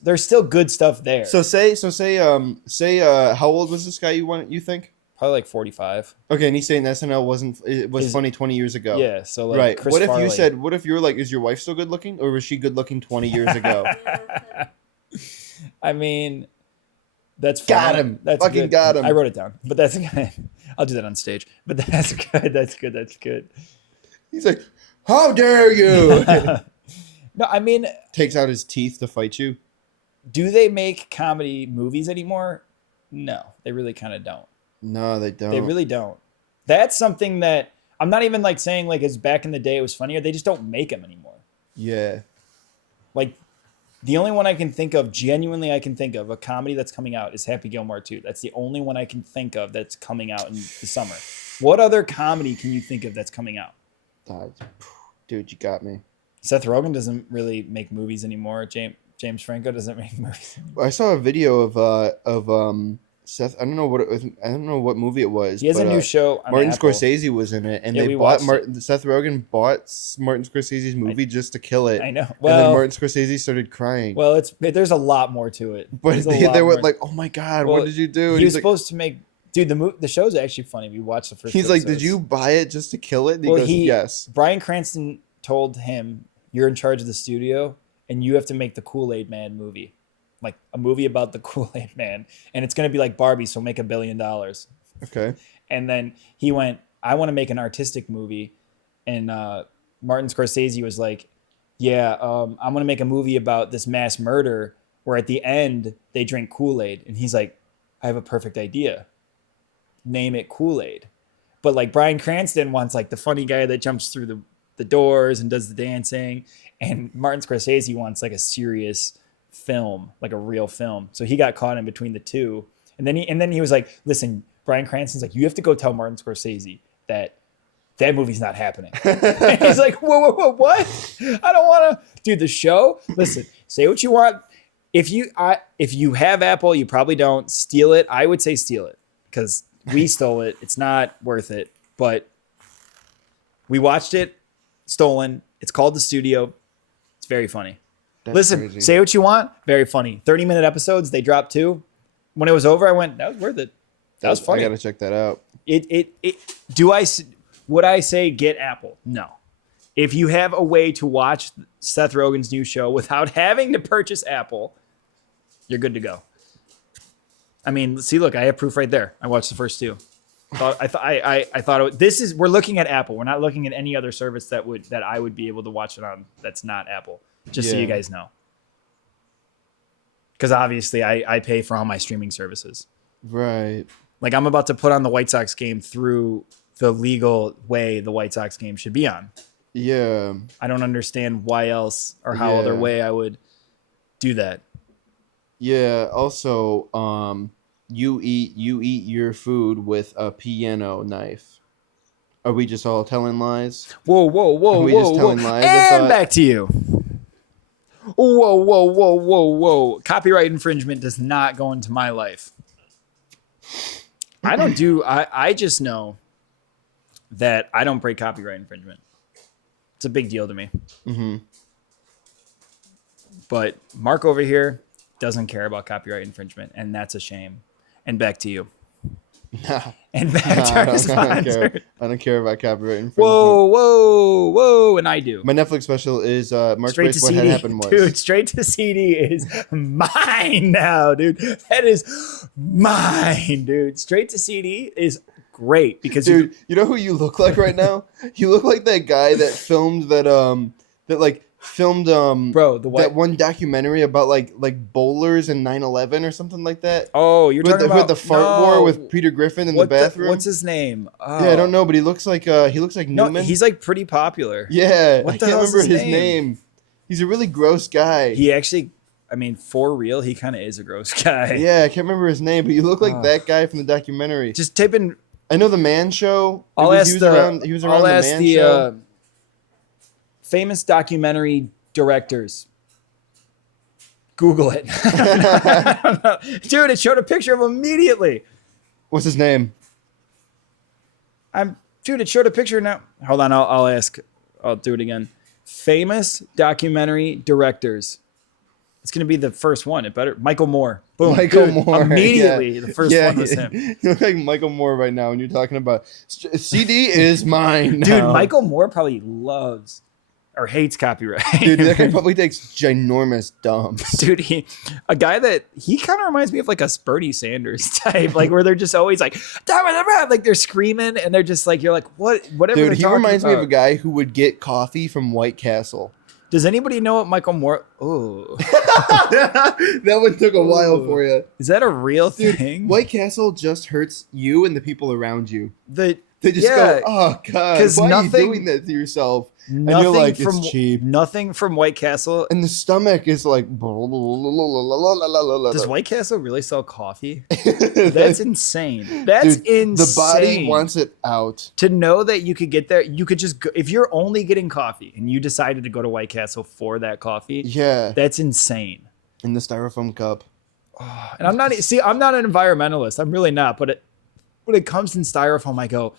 there's still good stuff there. say how old was this guy you think? Probably like 45. Okay, and he's saying SNL was Is- funny 20 years ago. Yeah, so like Right. Chris What if Farley. what if you were like, is your wife still good looking, or was she good looking 20 years ago? I mean, that's funny. Got him. That's Fucking good. got him. I wrote it down, but that's good. I'll do that on stage. But that's good. That's good. That's good. He's like, how dare you? No, I mean, Takes out his teeth to fight you. do they make comedy movies anymore? No, they really kind of don't. No, they don't. They really don't. That's something that I'm not even like saying like as back in the day it was funnier. They just don't make them anymore. Yeah. Like the only one I can think of, genuinely I can think of, a comedy that's coming out is Happy Gilmore 2. That's the only one I can think of that's coming out in the summer. What other comedy can you think of that's coming out? Dude, you got me. Seth Rogen doesn't really make movies anymore. James Franco doesn't make movies anymore. I saw a video of Seth. I don't know what it was. I don't know what movie it was. He has a but, new show on Martin Apple. Scorsese was in it, and Yeah, they we bought watched Seth Rogen bought Martin Scorsese's movie just to kill it. I know. And then Well, Martin Scorsese started crying. well, there's a lot more to it. But There's a they lot were more. like, "Oh my god, Well, what did you do?" And He was he's like, supposed to make, dude. The show's actually funny. We watched the first. "He's two like, did episodes. you buy it just to kill it?" And he Well, goes, he "Yes." Bryan Cranston told him, "You're in charge of the studio, and you have to make the Kool-Aid Man movie, like a movie about the Kool-Aid Man, and it's gonna be like Barbie, so make $1 billion." Okay. And then he went, "I want to make an artistic movie," and Martin Scorsese was like, "Yeah, I'm gonna make a movie about this mass murder where at the end they drink Kool-Aid," and he's like, "I have a perfect idea. Name it Kool-Aid." But like Bryan Cranston wants like the funny guy that jumps through the doors and does the dancing, and Martin Scorsese wants like a serious film, like a real film. So he got caught in between the two, and then he was like, "Listen, Bryan Cranston's like, you have to go tell Martin Scorsese that movie's not happening." And he's like, whoa, what? I don't want to, dude. The show. Listen, say what you want. If you have Apple, you probably don't steal it. I would say steal it because we stole it. It's not worth it, but we watched it stolen. It's called The Studio. It's very funny. That's Listen, crazy. say what you want. Very funny. 30-minute episodes. They dropped 2. When it was over, I went, that was worth it. That was funny. I gotta check that out. Would I say get Apple? No. If you have a way to watch Seth Rogen's new show without having to purchase Apple, you're good to go. I mean, see, look, I have proof right there. I watched the first 2. We're looking at Apple. We're not looking at any other service that I would be able to watch it on that's not Apple. Just so you guys know. Because obviously I pay for all my streaming services. Right. Like I'm about to put on the White Sox game through the legal way the White Sox game should be on. Yeah. I don't understand why else or how other way I would do that. Yeah. Also, you eat your food with a piano knife. Are we just all telling lies? Whoa, Are we just telling lies? And back to you. Whoa. Copyright infringement does not go into my life. I just know that I don't break copyright infringement. It's a big deal to me. Mm-hmm. But Mark over here doesn't care about copyright infringement, and that's a shame. And back to you. And back to our sponsor. I don't care about copyright infringement. Whoa, and I do. My Netflix special is Mark Straight to What CD, Had Happened Was. dude. Straight to CD is mine now, dude. That is mine, dude. Straight to CD is great because Dude, you know who you look like right now? You look like that guy that filmed bro, that one documentary about like bowlers and 9/11 or something like that. Oh, you're talking about with the fart war with Peter Griffin in the bathroom. What's his name? Oh. Yeah, I don't know, but he looks like No, Newman. he's like pretty popular. Yeah, What I the can't hell's remember his his name? name. He's a really gross guy. He actually, I mean, for real, he kind of is a gross guy. Yeah, I can't remember his name, but you look like that guy from the documentary. Just type in. I know the Man Show. He was around the Man the Show. Famous documentary directors. Google it. Dude, it showed a picture of him immediately. What's his name? Dude, it showed a picture now. Hold on, I'll ask. I'll do it again. Famous documentary directors. It's going to be the first one. It better. Michael Moore. Boom. Michael Dude, Moore. Immediately, the first one was him. You look like Michael Moore right now when you're talking about CD is mine now. Dude, Michael Moore probably loves or hates copyright. Dude, that guy probably takes ginormous dumps. Dude, a guy that he kind of reminds me of like a Bernie Sanders type, like where they're just always like they're screaming and they're just like, you're like, whatever. Dude, he reminds me of a guy who would get coffee from White Castle. Does anybody know what Michael Moore? Oh, that one took a while for you. Is that a real Dude, thing? White Castle just hurts you and the people around you. They just go, oh God, why are you doing that to yourself? And you're like, it's cheap. Nothing from White Castle. And the stomach is like. Does White Castle really sell coffee? That's insane. That's insane. The body wants it out. To know that you could get there, you could just go, if you're only getting coffee and you decided to go to White Castle for that coffee. Yeah, that's insane. In the styrofoam cup. And I'm not an environmentalist. I'm really not. But when it comes in styrofoam, I go,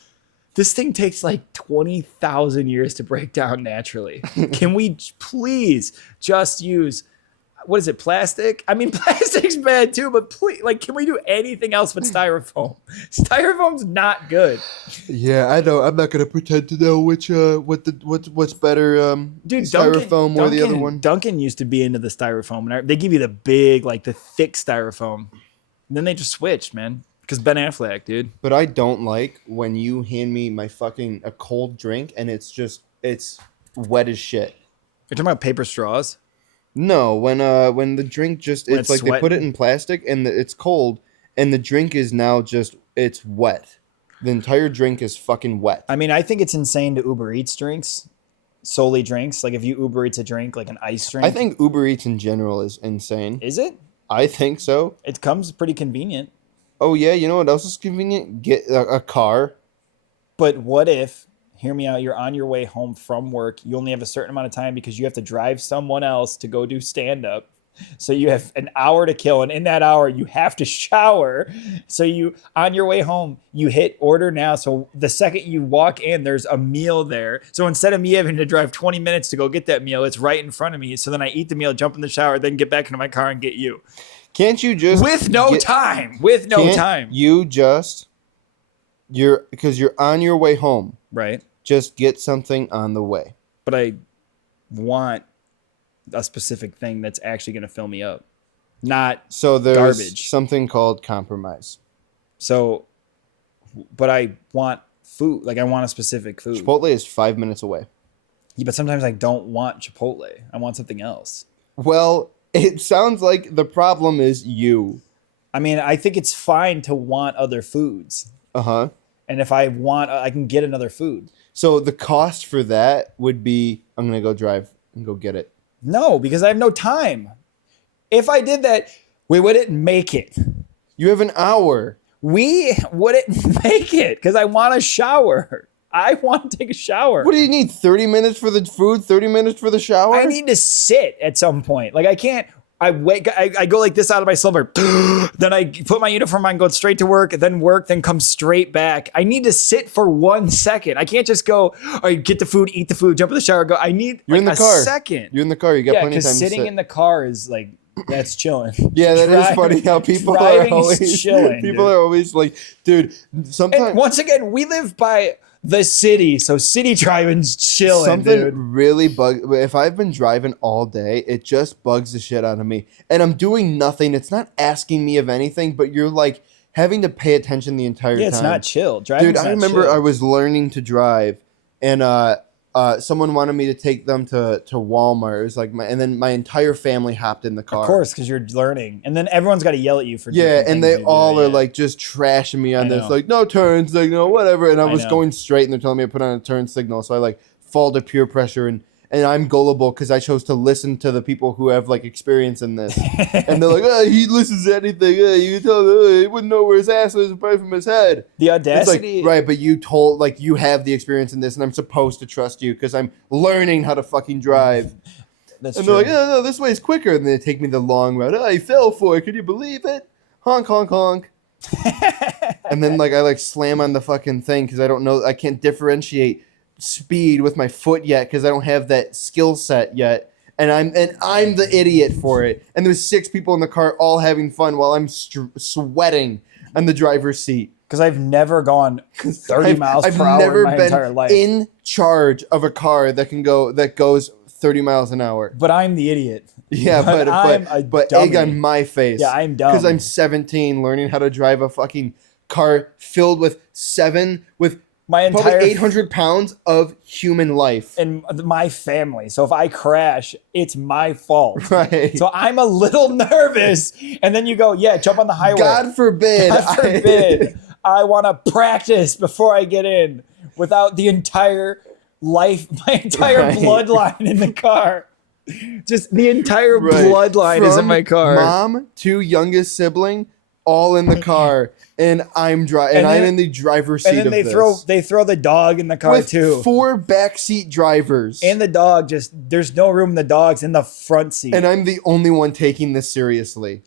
this thing takes like 20,000 years to break down naturally. Can we please just use, what is it, plastic? I mean, plastic's bad too, but please, like, can we do anything else but styrofoam? Styrofoam's not good. Yeah, I know. I'm not gonna pretend to know what's better, dude. Styrofoam or the other one. Duncan used to be into the styrofoam, and they give you the big, like the thick styrofoam, and then they just switched, man. Because Ben Affleck, dude. But I don't like when you hand me a cold drink and it's wet as shit. You're talking about paper straws? No, when the drink just it's like sweating. They put it in plastic and it's cold and the drink is now it's wet. The entire drink is fucking wet. I mean, I think it's insane to Uber Eats drinks, solely drinks. Like if you Uber Eats a drink, like an ice drink. I think Uber Eats in general is insane. Is it? I think so. It comes pretty convenient. Oh, yeah, you know what else is convenient? Get a car. But what if, hear me out, you're on your way home from work, you only have a certain amount of time because you have to drive someone else to go do stand-up. So you have an hour to kill, and in that hour you have to shower. So you on your way home, you hit order now. So the second you walk in, there's a meal there. So instead of me having to drive 20 minutes to go get that meal, it's right in front of me. So then I eat the meal, jump in the shower, then get back into my car and get you. Can't you just With no time. With no can't time. You just because you're on your way home. Right. Just get something on the way. But I want a specific thing that's actually going to fill me up. Not So there's garbage. something called compromise. So, but I want food. Like I want a specific food. Chipotle is 5 minutes away. Yeah, but sometimes I don't want Chipotle. I want something else. Well, it sounds like the problem is you. I mean, I think it's fine to want other foods. Uh-huh. And if I want, I can get another food. So the cost for that would be, I'm going to go drive and go get it. No, because I have no time. If I did that, we wouldn't make it. You have an hour. We wouldn't make it because I want a shower. I want to take a shower. What do you need? 30 minutes for the food, 30 minutes for the shower? I need to sit at some point. Like I can't. I go like this out of my slumber. Then I put my uniform on, go straight to work, then come straight back. I need to sit for 1 second. I can't just go, all right, get the food, eat the food, jump in the shower, go. I need You're in the a car. second. You're in the car. You got Yeah, plenty of time because to sitting sit. in the car is like, that's chilling. Yeah, that is Driving- funny how people are driving is always chilling, people dude. are always like, dude, sometimes And once again, we live by the city, so city driving's chilling, something dude. really if I've been driving all day, it just bugs the shit out of me. And I'm doing nothing. It's not asking me of anything, but you're like having to pay attention the entire Yeah, time. it's not chill. Driving's Dude, I not remember chill. I was learning to drive, and someone wanted me to take them to Walmart. It was like and then my entire family hopped in the car. Of course, because you're learning, and then everyone's got to yell at you for Yeah, different and things they you do, all are yeah. like just trashing me on I this, know. like no turns, like no whatever. And I was know. going straight, and they're telling me to put on a turn signal, so I like fall to peer pressure, and I'm gullible because I chose to listen to the people who have like experience in this, and they're like, oh, he listens to anything. You can tell he wouldn't know where his ass is apart from his head. The It's like, audacity, right, but you told like you have the experience in this, and I'm supposed to trust you because I'm learning how to fucking drive. That's And true. they're like, no, this way is quicker. And they take me the long route. Oh, I fell for it. Could you believe it? Honk, honk, honk. And then like I like slam on the fucking thing because I don't know. I can't differentiate speed with my foot yet because I don't have that skill set yet. And I'm the idiot for it. And there's 6 people in the car all having fun while I'm sweating on the driver's seat. Because I've never gone 30 miles per hour in my entire life. In charge of a car that goes 30 miles an hour. But I'm the idiot. Yeah, I'm a but dummy. egg on my face. Yeah, I'm dumb. Because I'm 17, learning how to drive a fucking car filled with My probably entire 800 pounds of human life. and my family. So if I crash, it's my fault. Right. So I'm a little nervous. And then you go, yeah, jump on the highway. God forbid. God forbid. I want to practice before I get in without the entire life, my entire Right. bloodline in the car. Just the entire Right. bloodline is in From my car. Mom to youngest sibling, all in the car, and I'm driving, and And then- I'm in the driver's seat And then of they this. throw the dog in the car With too. 4 backseat drivers, And the dog there's no room. The dog's in the front seat. and I'm the only one taking this seriously.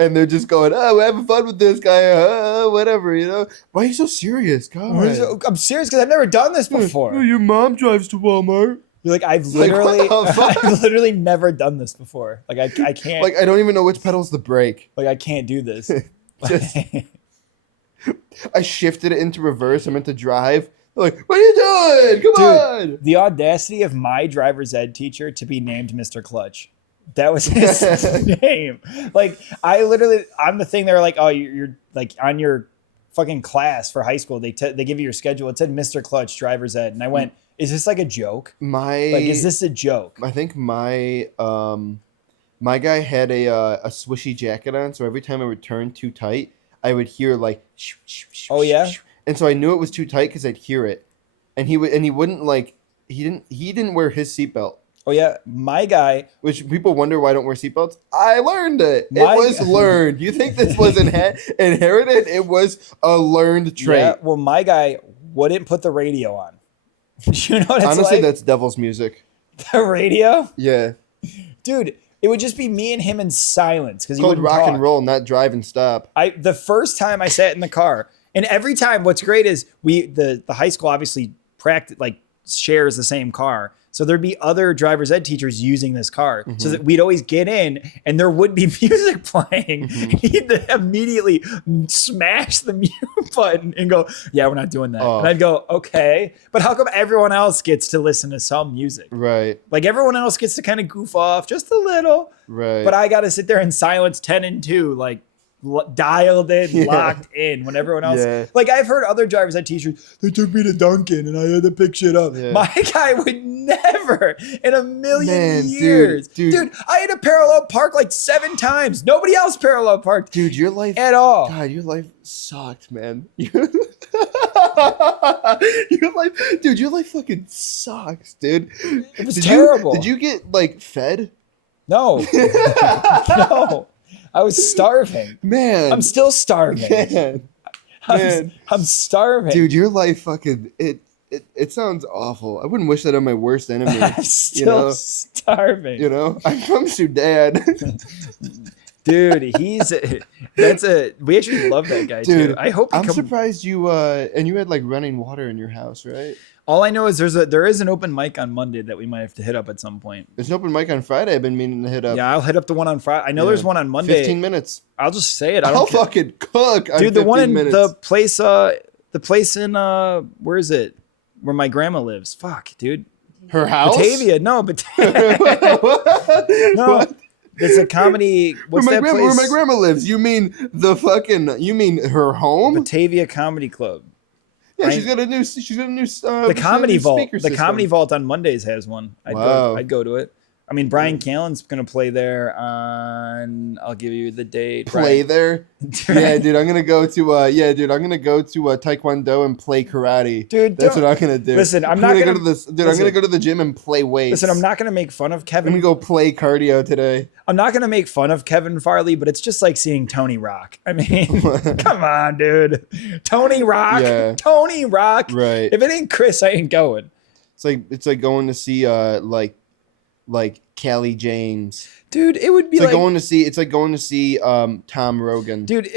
And they're just going, oh, we're having fun with this guy, whatever, you know. Why are you so serious? God. I'm serious because I've never done this before. Oh, your mom drives to Walmart. You're like, I've Like, what literally, the fuck? I've literally never done this before. Like I can't, Like, I don't even know which pedal's the brake. I can't do this. Just- I shifted it into reverse. I meant to drive. They're like, what are you doing? Come on. Dude, the audacity of my driver's ed teacher to be named Mr. Clutch. That was his name. Like, I literally, on the thing, they were like, oh, you're like on your fucking class for high school. They give you your schedule. It said Mr. Clutch driver's ed. And I went, is this like a joke? Is this a joke? I think my guy had a swishy jacket on, so every time I would turn too tight, I would hear like shoo, shoo, shoo, Oh, yeah? shoo. And so I knew it was too tight because I'd hear it. And he wouldn't like he didn't wear his seatbelt. Oh, yeah. My guy, Which people wonder why I don't wear seatbelts. I learned it. My- It was learned. You think this was inherited? It was a learned trait. yeah, well, my guy wouldn't put the radio on. You know what it's Honestly, like? that's devil's music. The radio? Yeah. Dude, it would just be me and him in silence because he Called wouldn't rock talk. and roll, not drive and stop. The first time I sat in the car, and every time, what's great is the high school obviously shares the same car. So there'd be other driver's ed teachers using this car, so that we'd always get in, and there would be music playing. He'd immediately smash the mute button and go, "Yeah, we're not doing that." Oh. And I'd go, "Okay, but how come everyone else gets to listen to some music? Right, Like everyone else gets to kind of goof off just a little, right. but I got to sit there in silence, 10 and 2, like." Dialed in, Yeah. locked in when everyone else. Yeah. Like I've heard other drivers ed teachers, they took me to Duncan and I had to pick shit up. Yeah. My guy would never in a million Man, years. dude. I had to parallel park like 7 times. Nobody else parallel parked Dude, your life at all. God, your life sucked, man. Your life fucking sucks, dude. It was terrible. Did you get like fed? No. No. I was starving. Man. I'm still starving. Man. Man. I'm starving. Dude, your life fucking it sounds awful. I wouldn't wish that on my worst enemy. I'm still know? starving. You know? I'm from Sudan. Dude, we actually love that guy Dude, too. I hope he I'm comes. surprised you and you had like running water in your house, right? All I know is there is an open mic on Monday that we might have to hit up at some point. There's an open mic on Friday I've been meaning to hit up. Yeah, I'll hit up the one on Friday. I know Yeah. there's one on Monday. 15 minutes. I'll just say it. I I'll don't care. fucking cook on Dude, the one 15 in minutes. the place in where is it? Where my grandma lives. Fuck, dude. Her house? Batavia. No, but no. What? It's a comedy. What's that Where place? my grandma lives? You mean her home? Batavia Comedy Club. Yeah, right? she's got a new The Comedy Vault. speaker The system. Comedy Vault on Mondays has one. Wow. I'd go to it. I mean, Brian Callen's gonna play there on. I'll give you the date. Play there. Yeah, dude, I'm gonna go to Taekwondo and play karate. Dude, That's don't- what I'm gonna do. Listen, I'm not go gonna- to this. Dude, I'm listen. gonna go to the gym and play weights. Listen, I'm not gonna make fun of I'm Kevin. gonna go play cardio today. I'm not gonna make fun of Kevin Farley, but it's just like seeing Tony Rock. I mean, come on, dude. Tony Rock. Yeah. Tony Rock. Right. If it ain't Chris, I ain't going. It's like going to see like Callie James. Dude, it would be It's like like going to see Tom Rogan. dude,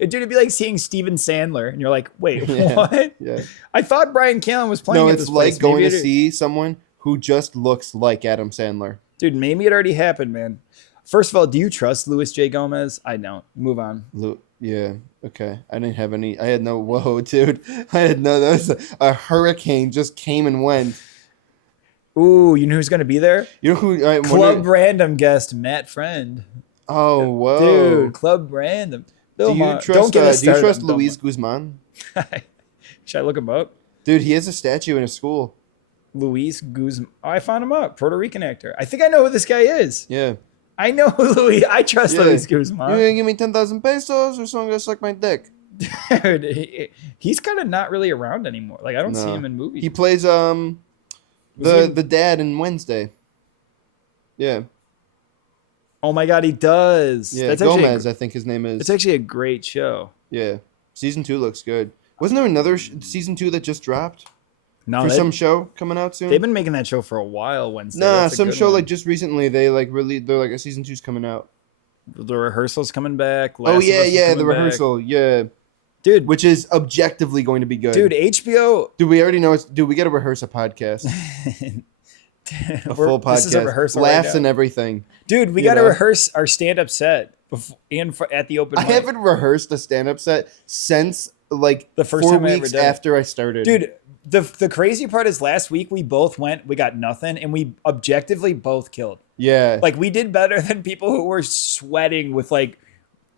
it'd be like seeing Steven Sandler, and you're like, wait, Yeah. what? Yeah. I thought Brian Callen was playing No, at it's this place. like going Maybe to it- see someone who just looks like Adam Sandler. Dude, maybe it already happened, man. First of all, do you trust Louis J. Gomez? I don't. Move on. Yeah. Okay. I didn't have any. I had no. Whoa, dude. I had no. That was a hurricane just came and went. Ooh, you know who's gonna be there? You know who? I Club wonder, Random guest Matt Friend. oh, whoa. Dude, Club Random. Bill Do you Maher. trust? Don't get us do you started trust on Bill Luis Guzman? Maher. Should I look him up? Dude, he has a statue in his school. Luis Guzman. Oh, I found him up. Puerto Rican actor. I think I know who this guy is. Yeah. I know who Luis. I trust Yeah. Luis You Guzman. gonna give me 10,000 pesos or someone gonna suck my dick? Dude, he's kind of not really around anymore. Like I don't see No. him in movies. He plays Was he in- the dad in Wednesday. Yeah. Oh my God, he does. Yeah. That's actually Gomez, I think his name is. it's actually a great show. Yeah. Season 2 looks good. Wasn't there another season 2 that just dropped No, for they, some show coming out soon? they've been making that show for a while. Wednesday. Nah, That's a some good show one. like just recently they like really they're like a season 2's coming out. The rehearsal's coming back. Last Oh of yeah, Us is yeah, coming the back. rehearsal, yeah, dude. which is objectively going to be good. Dude, HBO. do we already know? Do we got to rehearse a podcast, a full podcast, This is a rehearsal laughs right now. and everything? Dude, we you got to know? rehearse our stand-up set at the open I mic. haven't rehearsed a stand-up set since like The first 4 time I ever weeks did it. after I started. Dude, the crazy part is last week we both went, we got nothing, and we objectively both killed. yeah, Like we did better than people who were sweating with like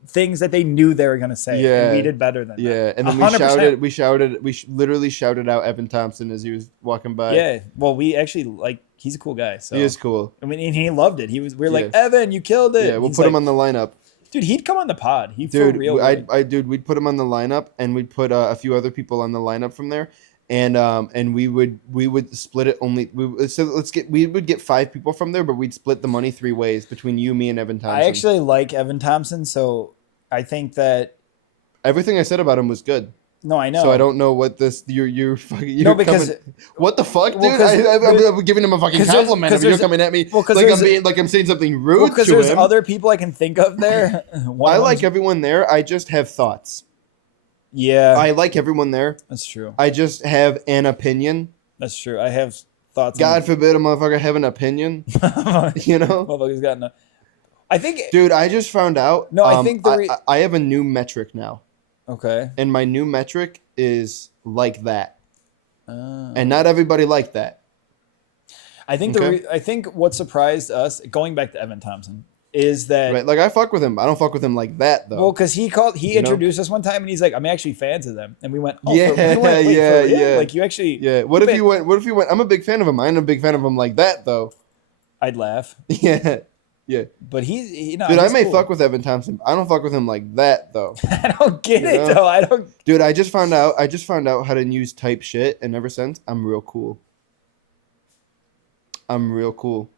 things that they knew they were gonna say. Yeah. And we did better than yeah, and then 100%. we literally shouted out Evan Thompson as he was walking by. Yeah. Well, we actually like he's a cool guy. So he is cool. I mean, and he loved it. We were like, Yeah. Evan, you killed it. Yeah, we'll He's put like, him on the lineup. Dude, he'd come on the pod. He for Dude, real. would. we'd put him on the lineup, and we'd put a few other people on the lineup from there, and we would split it only. We would get 5 people from there, but we'd split the money 3 ways between you, me, and Evan Thompson. I actually like Evan Thompson, so I think that everything I said about him was good. No, I know. So I don't know what this you're fucking. You're No, because coming, what the fuck, dude? Well, 'cause I'm giving him a fucking 'cause there's- compliment. 'cause If you're there's- coming at me well, 'cause like there's- I'm being like I'm saying something rude well, because to there's him. other people I can think of there. I like everyone there. I just have thoughts. Yeah, I like everyone there. that's true. I just have an opinion. That's true. I have thoughts. God forbid a motherfucker have an opinion. on You know, motherfucker's got no. I think. dude. I just found out. No, I think I have a new metric now, Okay. and my new metric is like that, Uh, and not everybody like that. I think Okay. I think what surprised us, going back to Evan Thompson, is that Right? Like I fuck with him. I don't fuck with him like that though. well, because he You know? introduced us one time, and he's like, "I'm actually fans of them," and we went, "Oh, Yeah, we went, "Wait, for yeah, real? yeah. Like you actually?" Yeah. What if you went? What if you went? I'm a big fan of him. I'm a big fan of him like that though. I'd laugh, Yeah. Yeah. but he's Dude, I he's may cool. fuck with Evan Thompson. I don't fuck with him like that though. I don't get You it know? though. I don't. Dude, I just found out how to use type shit, and ever since I'm real cool. I'm real cool.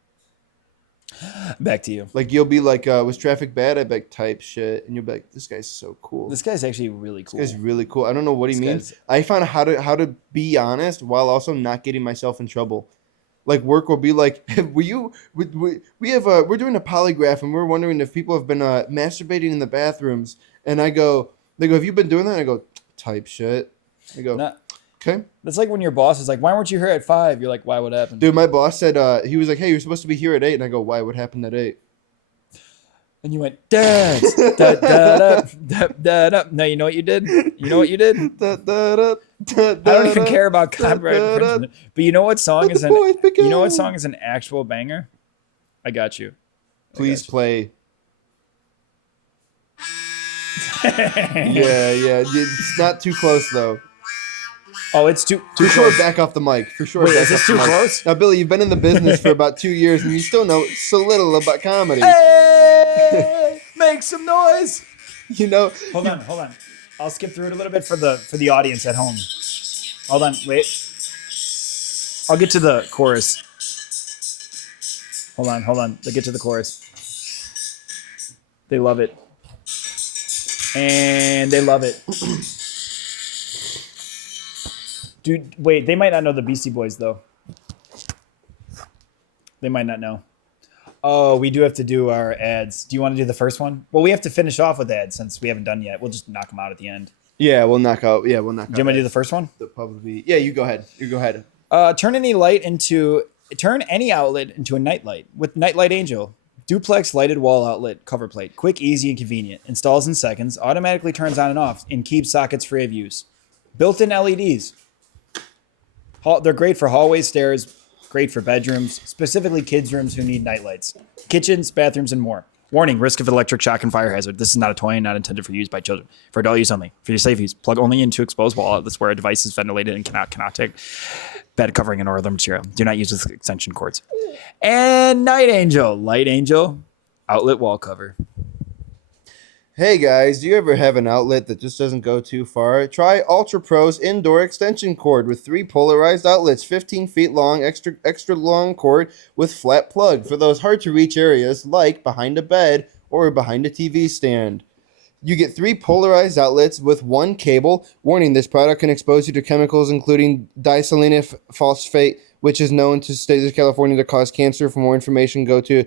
Back to you. Like you'll be like, was traffic bad? I like type shit, and you'll be like, this guy's so cool. This guy's actually really cool. This guy's really cool. I don't know what he This means. guy's- I found how to be honest while also not getting myself in trouble. Like work will be like, we have we're doing a polygraph and we're wondering if people have been masturbating in the bathrooms. And they go, have you been doing that? And I go, type shit. I go, Not- okay. That's like when your boss is like, "Why weren't you here at 5?" You're like, "Why? What happened?" Dude, my boss said he was like, hey, you're supposed to be here at 8. And I go, why? What happened at 8? And you went, "Dad, da, da, da, da, da, da." No, you know what you did? You know what you did? Da, da, da, da, I don't even da, care about da, copyright da, da. infringement. But you know what song Let is the an boys begin. you know what song is an actual banger? I got you. Please play. yeah. Yeah. It's not too close though. Oh, it's too For sure, close. back off the mic. For sure. Wait, back is this off the too mic. close? Now, Billy, you've been in the business for about 2 years, and you still know so little about comedy. Hey, make some noise. You know. Hold on. I'll skip through it a little bit for the audience at home. Hold on, wait. I'll get to the chorus. Hold on. They'll get to the chorus. They love it. And they love it. Dude, wait, they might not know the Beastie Boys, though. They might not know. Oh, we do have to do our ads. Do you want to do the first one? Well, we have to finish off with ads since we haven't done yet. We'll just knock them out at the end. Yeah, we'll knock out. Yeah, we'll knock out. Do you want me to do the first one? the publicly? Yeah, you go ahead. You go ahead. Turn any outlet into a nightlight with Nightlight Angel. Duplex lighted wall outlet cover plate. Quick, easy, and convenient. Installs in seconds. Automatically turns on and off and keeps sockets free of use. Built-in LEDs. They're great for hallways, stairs, great for bedrooms, specifically kids' rooms who need nightlights. Kitchens, bathrooms, and more. Warning, risk of electric shock and fire hazard. This is not a toy and not intended for use by children. For adult use only. For your safe use, plug only into exposed wall outlets where a device is ventilated and cannot take bed covering and or other material. Do not use with extension cords. And Light Angel, outlet wall cover. Hey guys, do you ever have an outlet that just doesn't go too far? Try Ultra Pro's indoor extension cord with 3 polarized outlets, 15 feet long, extra long cord with flat plug for those hard to reach areas like behind a bed or behind a TV stand. You get 3 polarized outlets with 1 cable. Warning, this product can expose you to chemicals including diselenium phosphate, which is known to state of California to cause cancer. For more information, go to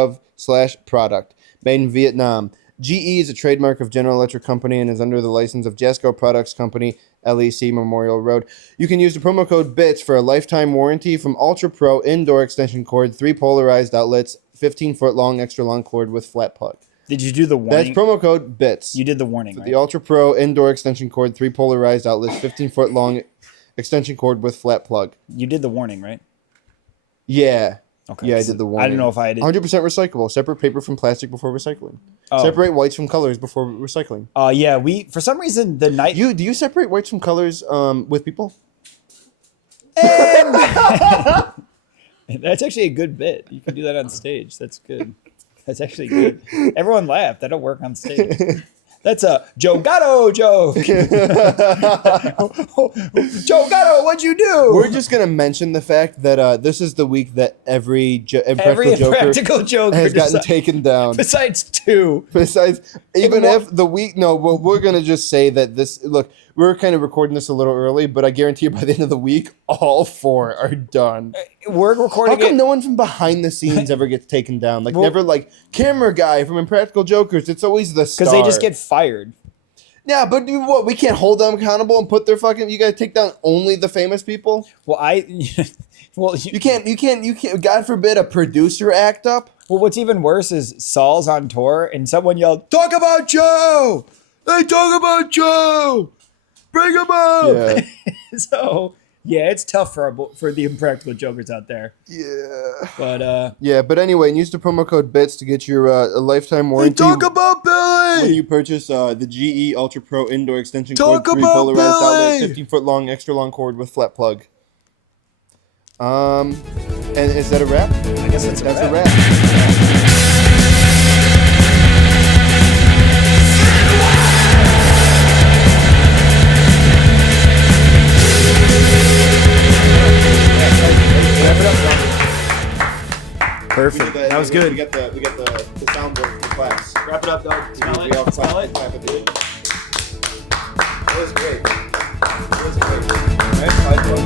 www.p65warnings.cal.gov/product. Made in Vietnam. GE is a trademark of General Electric Company and is under the license of Jasco Products Company, LEC, Memorial Road. You can use the promo code BITS for a lifetime warranty from Ultra Pro indoor extension cord, 3 polarized outlets, 15-foot long, extra long cord with flat plug. Did you do the warning? That's promo code BITS. You did the warning, For right? the Ultra Pro indoor extension cord, 3 polarized outlets, 15-foot long extension cord with flat plug. You did the warning, right? Yeah. Okay. Yeah, I did the warning. I didn't know if I did. 100% recyclable. Separate paper from plastic before recycling. Oh. Separate whites from colors before recycling. Yeah, we for some reason the night Do you separate whites from colors with people? That's actually a good bit. You can do that on stage. That's good. That's actually good. Everyone laughed. That'll work on stage. That's a Joe Gatto joke. Joe Gatto, what'd you do? We're just gonna mention the fact that this is the week that every Every Impractical Joker Impractical Joker has gotten taken down. besides 2. Besides, even more- if the week, no, well, we're gonna just say that this. Look, we're kind of recording this a little early, but I guarantee you, by the end of the week, all 4 are done. We're How recording come it. no one from behind the scenes ever gets taken down? Like, Well- never like camera guy from Impractical Jokers. It's always the star. Because they just get fired. Yeah, but what? We can't hold them accountable and put their fucking. You gotta take down only the famous people. Well, well, You can't. God forbid a producer act up. well, what's even worse is Saul's on tour and someone yelled, "Talk about Joe! Hey, talk about Joe! Bring him up!" Yeah. So yeah, it's tough for the Impractical Jokers out there. Yeah. But Yeah, but anyway, use the promo code BITS to get your a lifetime warranty. about when Billy. you purchase the GE Ultra Pro indoor extension Talk cord, 3 about polarized outlet, Billy! 15-foot long, extra long cord with flat plug. And is that a wrap? I guess that's A wrap. Perfect. That was good. We got the soundboard for the class. Wrap it up, dog. We all clap at the end. That was great. That was great. Nice, I love